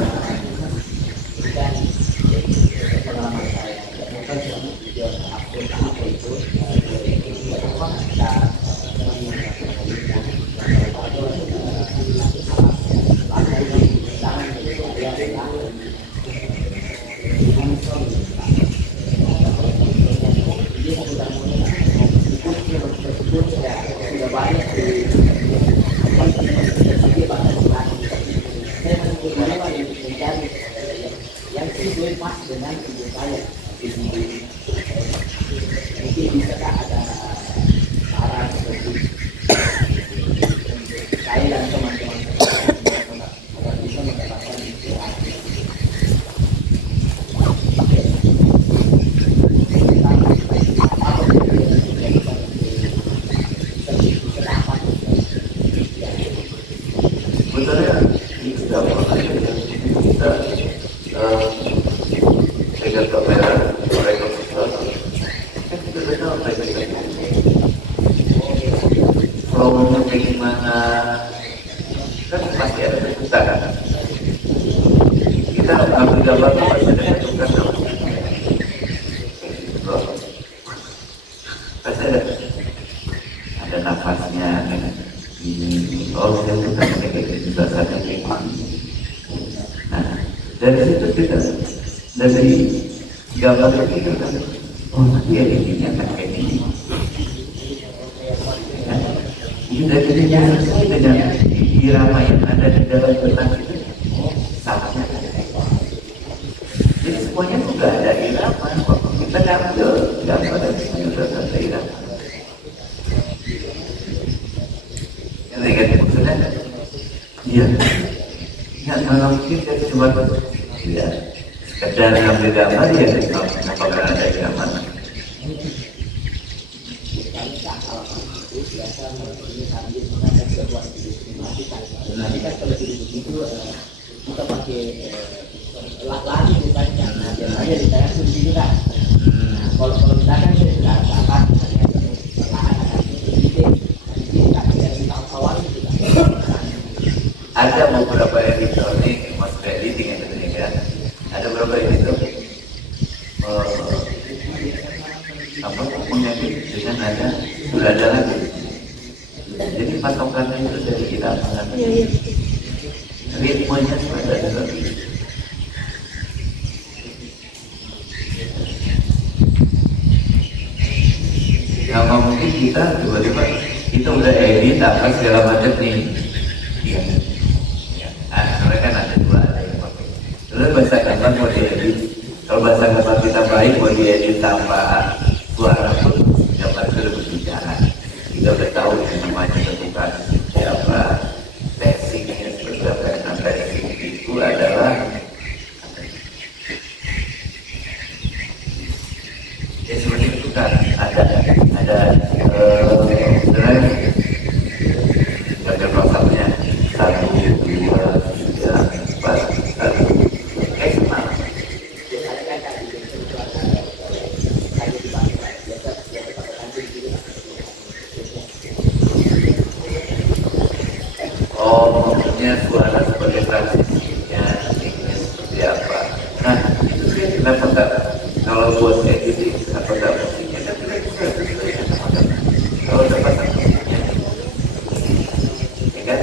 yang sesuai pas dengan tubuh saya. Mungkin bisa ada saran seperti saya dan teman-teman agar bisa mendapatkan inspirasi. Sebenarnya itu dapat kita pegang kamera, mereka kan kita udah tahu mereka flownya kayak gimana, kan pasti ada bentukan kan. Kita ambil gambar pasti ada bentukan kan. Pasti ada nafasnya kan. Ini oh saya bukan kayak gitu bahasanya kayak gini. Nah dari situ kita dari gambar itu kan oh dia ini akan kayak gini. Ya. Ini dari sesuai dengan irama yang ada di dalam kertas itu sama. Jadi semuanya juga ada irama. Kita ambil gambar dan sudah ada irama. Yang maksudnya, iya, nggak mungkin dia cuma ya sekedar ngambil gambar ya, apakah ada gambar? Nanti kan kalau begitu kita pakai lagi bukannya, nah biasanya ditayang begitu kan. kalau misalkan saya sudah apa dari tahun awal juga ada beberapa editor nih, maksud editing yang Indonesia, ada beberapa editor mengedit dengan ada sudah ada lagi. Jadi patokannya itu dari kita mengambil ritmenya sudah ada lagi. Ya mungkin kita tiba-tiba kita udah edit apa segala macam nih. Ya. Mereka kan ada dua, ada yang pakai. Lalu bahasa gambar mau diedit. Kalau bahasa gambar kita baik mau diedit tanpa suara pun gambar itu lebih berbicara. Kita udah tahu yang namanya tentukan siapa testingnya seperti apa. Nah, testing itu adalah ya seperti itu kan ada drive gambar pasarnya 1, 2, 3, 4, 1 sama. Oh, maksudnya suara sebagai transisinya ini seperti apa. Nah, itu kan kenapa tak kalau buat editing apakah musiknya kan kita bisa sesuaikan sama kalau dapat musiknya ya kan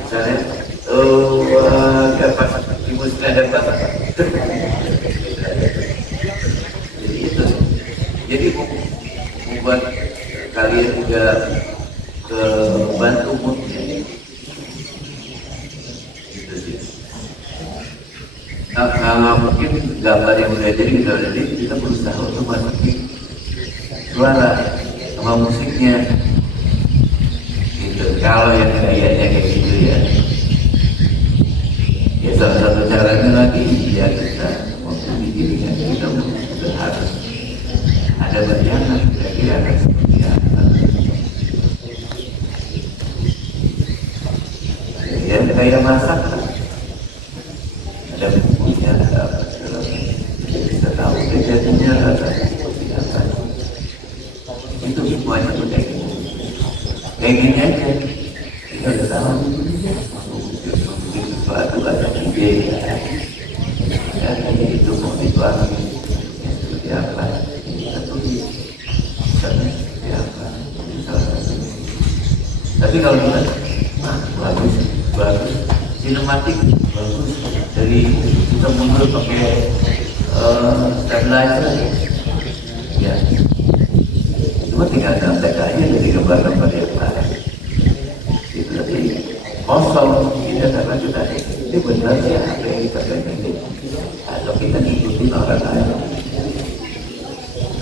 misalnya dapat di musiknya dapat jadi itu jadi membuat kalian juga bantu moodnya gitu sih. Nah, mungkin gambar yang udah jadi kita berusaha untuk masukin suara sama musiknya gitu. Kalau yang kayaknya kayak gitu ya salah satu caranya lagi ya kita waktu bikin ya kita udah harus ada bayangan kira-kira akan seperti apa ya kayak masak ada bumbunya ada apa segala kita tahu jadinya ada seperti apa itu semuanya tuh kayak gini aja kita udah tahu sesuatu ada ide ya itu mau dituangin seperti apa kita tulis misalnya seperti apa salah satu tapi kalau kita bagus sinematik bagus dari kita mundur pakai stabilizer ya cuma tinggal contek aja dari gambar-gambar yang lain itu tadi kosong kita karena kita ini benar ya apa yang kita pengen atau kita ngikutin orang lain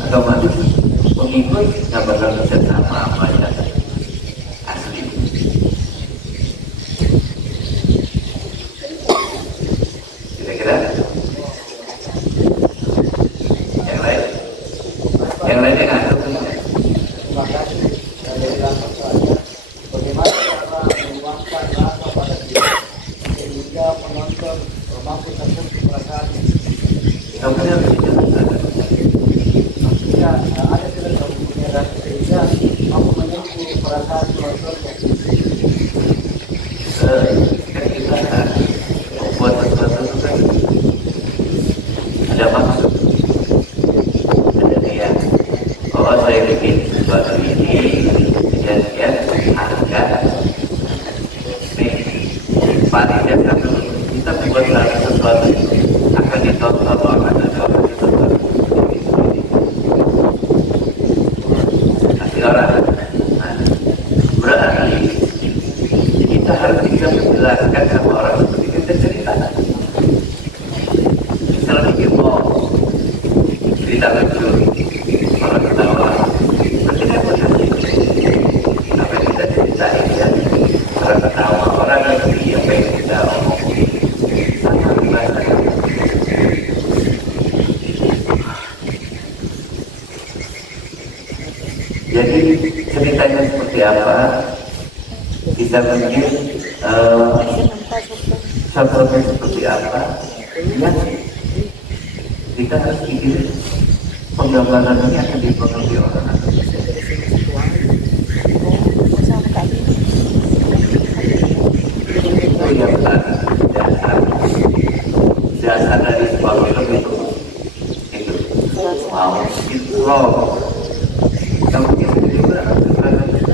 otomatis mengikut nggak bakal bisa sama apa yang asli kira-kira yang lainnya nggak Terima kasih dari bagaimana cara meluangkan rasa pada diri sehingga penonton mampu tersentuh perasaannya. kamunya Maksudnya ada tidak punya rasa sehingga mampu menyentuh perasaan penontonnya. kita membuat sesuatu itu kan ada maksud ada niat bahwa saya bikin sesuatu ini kejadian harga nih panitia satu kita membuat sesuatu akan ditonton akan ada orang ditonton nanti orang nah, berarti kita harus bisa menjelaskan sama orang seperti kita cerita misalnya kita mau cerita lucu orang ketawa nanti dia benar apa yang kita ceritain ya orang ketawa orang ngerti apa yang kita omongin sama gimana jadi ceritanya seperti apa bisa mungkin contohnya seperti apa ya kita harus pikir penggambaran ini akan dipengaruhi orang atau bisa. Itu yang dasar dasar dari sebuah film itu mau itu loh. Kamu itu juga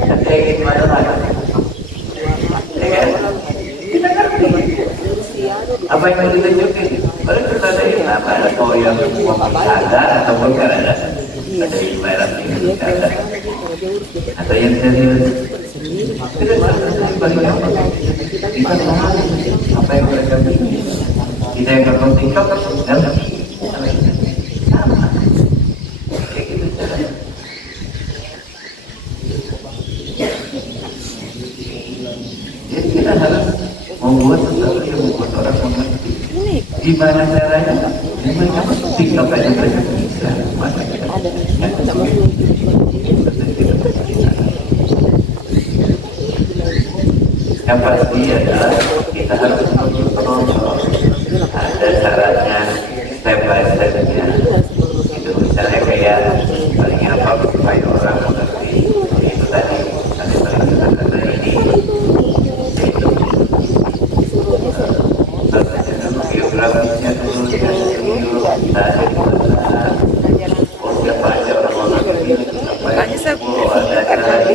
ada ingin mana lagi, ya kan? Kita ngerti apa yang mau ditunjukin. Baru kita ada yang apa? Atau yang sadar atau bukan ada yang merah yang sadar atau yang serius. Kita bagi apa? Kita tahu apa yang mereka bikin. Kita yang nonton TikTok dan sama. Kayak gitu caranya. Jadi kita harus membuat sesuatu yang membuat orang mengerti. Gimana caranya? Gimana TikTok aja mereka bisa. Yang pasti adalah kita harus mengontrol. Ada caranya, step by stepnya. Itu misalnya kayak paling apa supaya orang mengerti. Itu tadi kata ini. Itu biografisnya dulu ya dulu tadi siapa aja orang mengerti. Makanya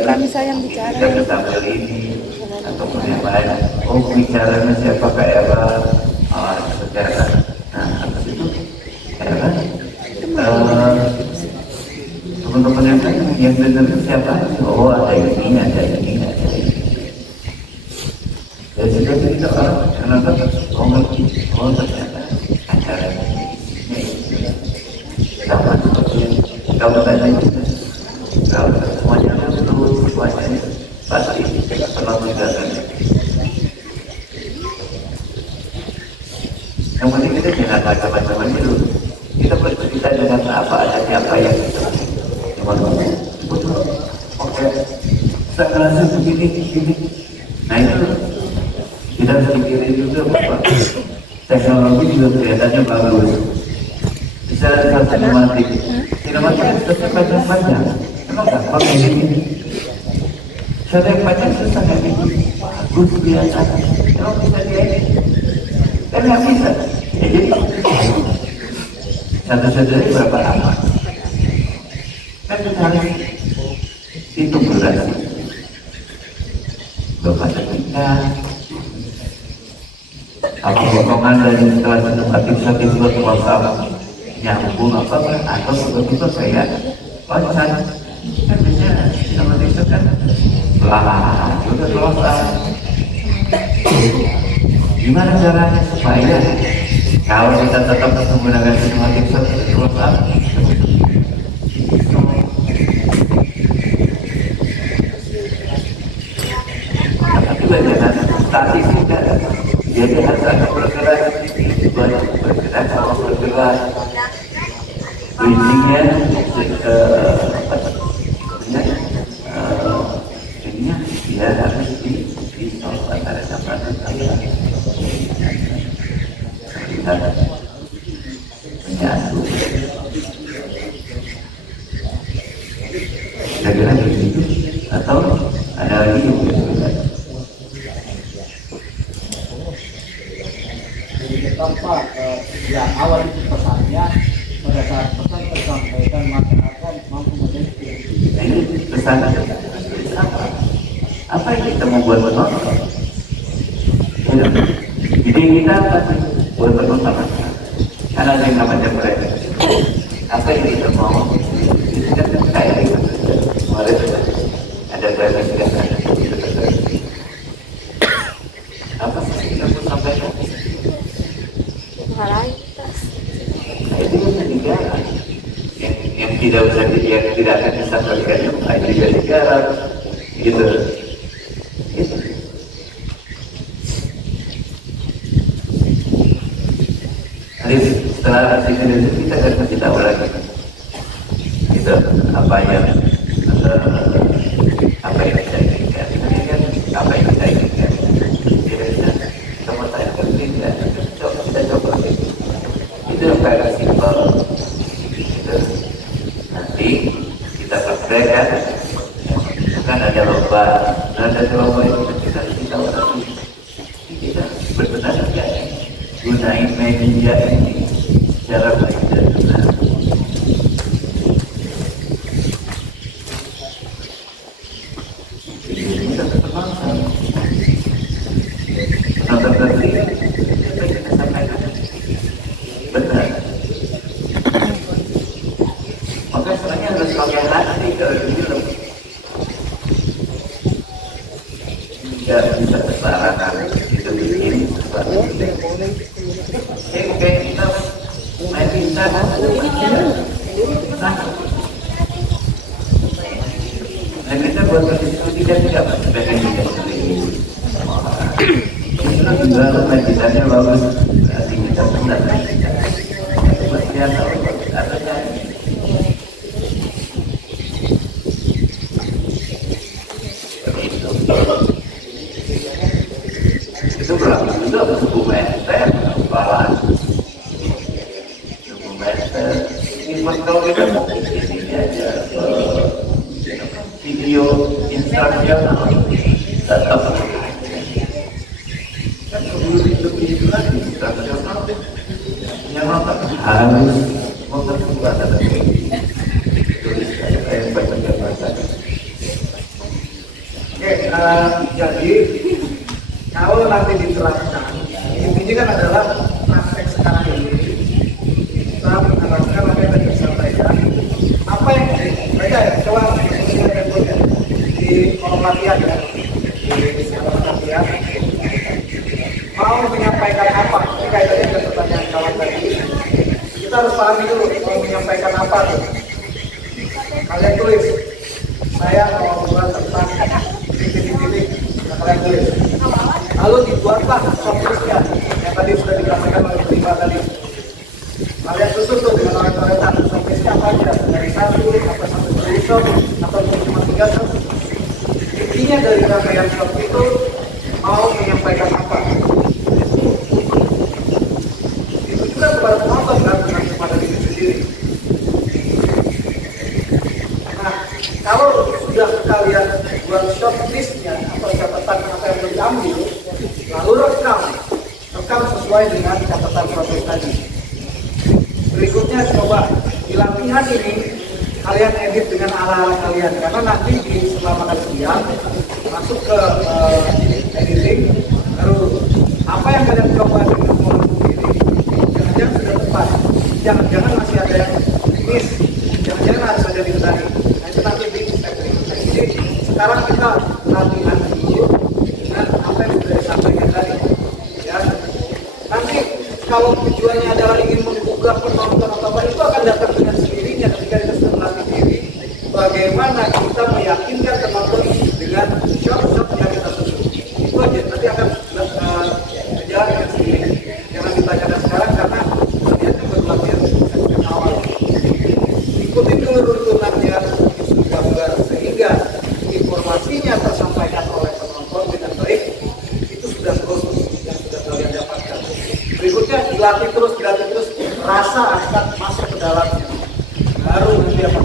kami sayang bicara. Kita sambil ini ataupun yang lain. Oh bicaranya siapa kayak apa? Sejarah. Nah atas itu kayak apa? Teman-teman yang dengar siapa? Oh ada ini, ada ini, ada ini. Dan juga tidak orang kenapa? Oh ngerti. Oh ternyata acara ini. Sama seperti kalau tadi kalau semuanya betul semuanya pasti pernah menjaga. Yang penting kita jangan macam-macam dulu. Kita bercerita dengan apa adanya apa yang kita betul. Oke, sekarang begini. Nah itu kita harus pikirin juga bahwa teknologi juga kelihatannya bagus. Bisa sinematik tetap panjang. Emang gampang ini. Saya yang panjang susah kan ini. Bagus biasa. Emang bisa diedit. Kan nggak bisa. Jadi satu-satunya berapa lama? Kan kita harus hitung durasi. Berapa detiknya? Apa potongan dari setelah satu buat WhatsApp nyambung apa atau betul-betul saya loncat kan biasanya sama itu kan lah sudah selesai. Gimana caranya supaya kalau kita tetap menggunakan sinematik seperti WhatsApp tapi bagaimana statistik jadi harus ada bergerak bergerak sama bergerak bridgingnya jadinya dia harus di solve antara campuran dan kita menyatu. Kira-kira begitu atau ada lagi yang berbeda? Tanpa yang awal itu pesannya pada saat pesan tersampaikan masyarakat mampu mengerti. Ini pesan apa? Apa yang kita mau buat penonton? Ide kita apa sih buat penonton? Karena ada yang namanya mereka. Apa yang kita mau? Kita kayak gitu. Kemarin ada berapa segala apa sih yang kita mau sampaikan? Nah, itu kan negara yang tidak usah yang tidak akan disampaikan itu juga negara gitu. Nanti setelah itu kita akan kasih tahu lagi gitu apa yang kita inginkan, apa yang kita inginkan. Kamu tanya ke kita coba itu yang kayak simpel gitu. kan ada lomba, dan dari lomba itu kita udah kita benar nggak gunain media ini secara baik dan benar. Ini kita terpaksa nonton berarti apa yang kita sampaikan benar. Maka sebenarnya harus pakai hati kalau di film. Tidak bisa tersarankan itu bikin sesuatu kayak kita main bintang nah kita buat berdiskusi kan tidak pengen diskusi juga main bintangnya bagus berarti kita benar buat dia tahu atau itu berapa juga dokumenter kepala dokumenter ini kalau kita mau ini aja video instruksional tetap kan lebih lagi instruksional yang nonton harus memperkuat data tulis kayak baca bahasa. Oke, jadi kalau nanti diterapkan, intinya kan adalah praktek sekarang ini kita menerapkan apa yang tadi disampaikan. Apa yang mereka ya, coba di kolom latihan ya, di kolom latihan mau menyampaikan apa? Ini kaitannya dengan pertanyaan kawan tadi. Kita harus pahami dulu mau menyampaikan apa tuh. Kalian tulis, saya mau buat tentang titik-titik. Kalian tulis. Lalu dibuatlah software yang tadi sudah dijelaskan oleh Prima tadi. Kalian susun tuh dengan orang-orang software apa aja, dari 1 sampai 10 shop atau cuma 3 shop. Intinya dari rangkaian shop itu mau menyampaikan apa? Itu juga kepada penonton kan, bukan kepada diri sendiri. Nah, kalau sudah kalian buat shop listnya atau catatan apa yang boleh diambil, lalu rekam sesuai dengan catatan proses tadi. Berikutnya coba di latihan ini kalian edit dengan ala-ala kalian, karena nanti setelah makan siang masuk ke editing, baru apa yang kalian coba dengan modul ini jangan-jangan sudah tepat, jangan-jangan masih ada yang miss, jangan-jangan harus ada dibenahi. Nah itu nanti di step berikutnya. Jadi sekarang kita latihan dulu dengan apa yang sudah disampaikan tadi ya. Nanti kalau tujuannya adalah ingin menggugah penonton atau apa, itu akan datang dengan sendirinya ketika kita sudah melatih diri bagaimana kita meyakinkan penonton dengan shot-shot yang kita susun. Itu aja, nanti akan berjalan dengan sendiri. Jangan ditanyakan sekarang karena latihan itu baru latihan session awal. Ikutin dulu runtunannya, susun gambar sehingga informasinya tersampaikan oleh penonton dengan baik. Itu sudah proses yang sudah kalian dapatkan. Berikutnya dilatih terus rasa akan masuk ke dalamnya, baru nanti akan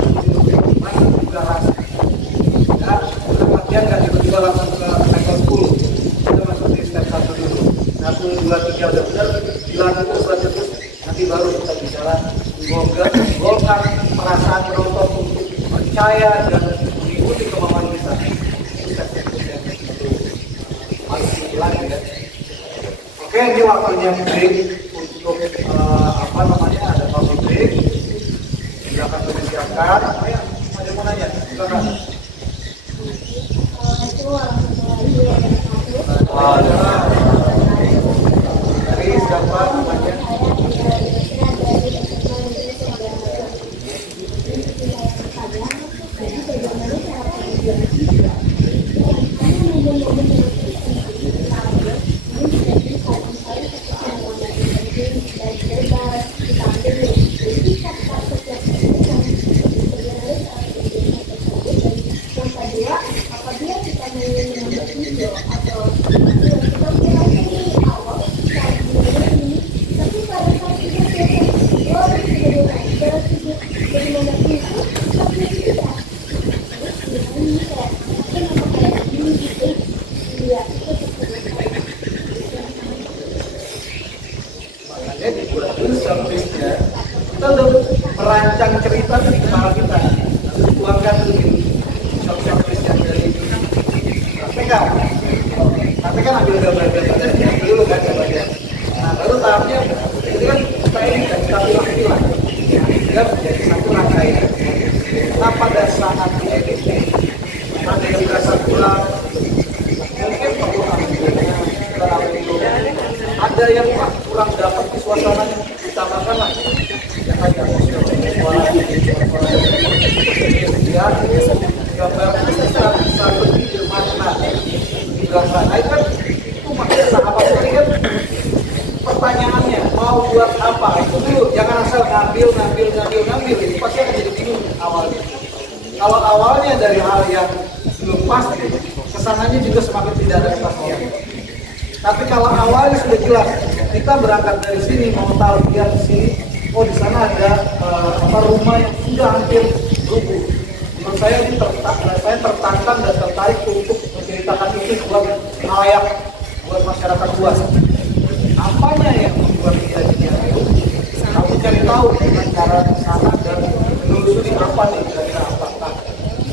masuk juga rasa ya. Latihan nggak tiba-tiba langsung ke level 10, kita masuk di step 1 dulu, 1, 2, 3 udah benar, dilatih terus nanti baru kita bicara golkan perasaan penonton untuk percaya dan mengikuti kemauan kita. Itu step berikutnya masih lagi ya. Oke, ini waktunya break untuk ada coffee break. Silakan dipersiapkan. Ada mau nanya? Silakan. Dari siapa namanya? cerita di kepala kita, tuangkan dulu di shop-shop yang dari KPK. KPK ambil gambar-gambarnya dulu kan gambarnya. Nah, lalu tahapnya itu kan kita ini kan kita pilah-pilah sehingga menjadi satu rangkaian. Nah, pada saat editing ada yang berasa kurang, mungkin perlu ambilnya, ada yang kurang dapat di suasananya, ditambahkan lah ya kayak suara ya gambar bisa lebih bermakna dirasa. Nah itu kan itu maksudnya sahabat tadi kan pertanyaannya mau buat apa itu dulu, jangan asal ngambil ini pasti akan jadi bingung awalnya. Kalau awalnya dari hal yang belum pasti, kesananya juga semakin tidak ada kepastian. Tapi kalau awalnya sudah jelas, kita berangkat dari sini mau tahu dia di sini, oh di sana ada rumah yang sudah hampir rubuh. Menurut saya ini saya tertantang dan tertarik untuk menceritakan itu buat halayak, buat masyarakat luas. Apanya yang membuat kejadian itu? Kamu cari tahu dengan cara sana dan menelusuri apa nih kira-kira apakah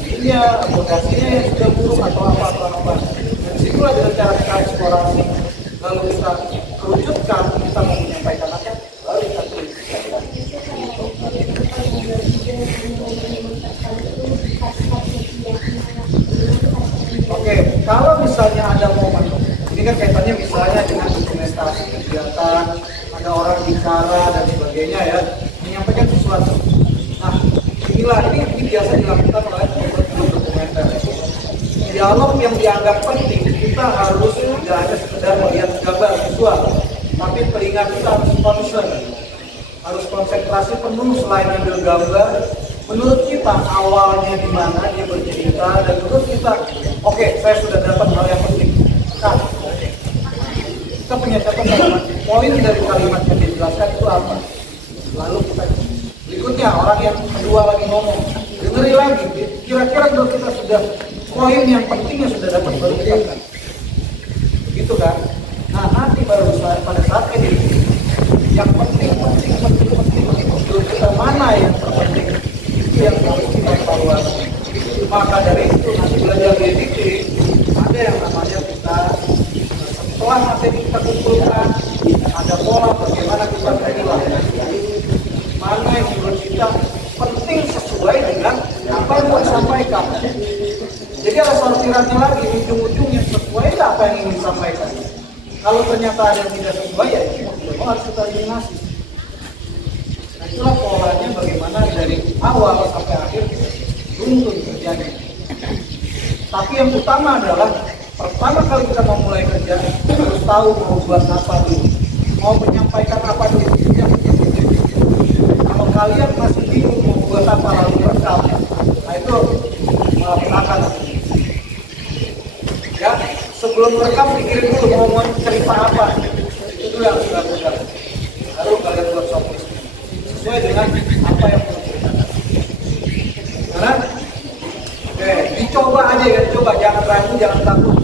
ininya, fondasinya yang sudah buruk atau apa. Dan disitulah dengan cara kita eksplorasi, lalu kita kerucutkan, kita mau menyampaikan apa, lalu kita tuliskan. Oke, kalau misalnya ada momen, ini kan kaitannya misalnya dengan dokumentasi kegiatan, ada orang bicara dan sebagainya ya, menyampaikan sesuatu. Nah, inilah ini biasa dilakukan oleh pembuat dokumenter. Dialog yang dianggap penting, kita harus tidak hanya sekedar melihat gambar visual, tapi telinga kita harus concern, harus konsentrasi penuh selain ambil gambar. Menurut kita awalnya di mana dia bercerita, dan menurut kita, oke, saya sudah dapat hal yang penting. Nah, kita punya catatan poin dari kalimat yang dijelaskan itu apa. Lalu kita berikutnya orang yang kedua lagi ngomong, dengerin lagi, kira-kira kalau kita sudah poin yang pentingnya sudah dapat baru kita kan, gitu kan? Nah nanti baru pada saat ini yang penting itu kita mana yang terpenting itu yang harus kita evaluasi. Maka dari itu nanti belajar editing ada yang namanya kita setelah materi kita kumpulkan ada pola bagaimana kita menilai mana yang menurut kita penting sesuai dengan apa yang mau disampaikan. Jadi ada sortirannya lagi, ujung-ujungnya sesuai apa yang ingin disampaikan. Kalau ternyata ada yang tidak sesuai, ya itu harus kita eliminasi. Nah itulah polanya bagaimana dari awal sampai akhir runtun terjadi. Tapi yang utama adalah pertama kali kita mau mulai kerja harus tahu mau buat apa dulu, mau menyampaikan apa dulu. Kalau kalian masih bingung mau buat apa lalu rekam, nah itu malah ya, sebelum merekam pikirin dulu mau cerita apa, itu yang harus dilakukan. Baru kalian buat software sesuai dengan apa yang mau diceritakan. Karena, oke, dicoba aja ya, coba jangan ragu, jangan takut.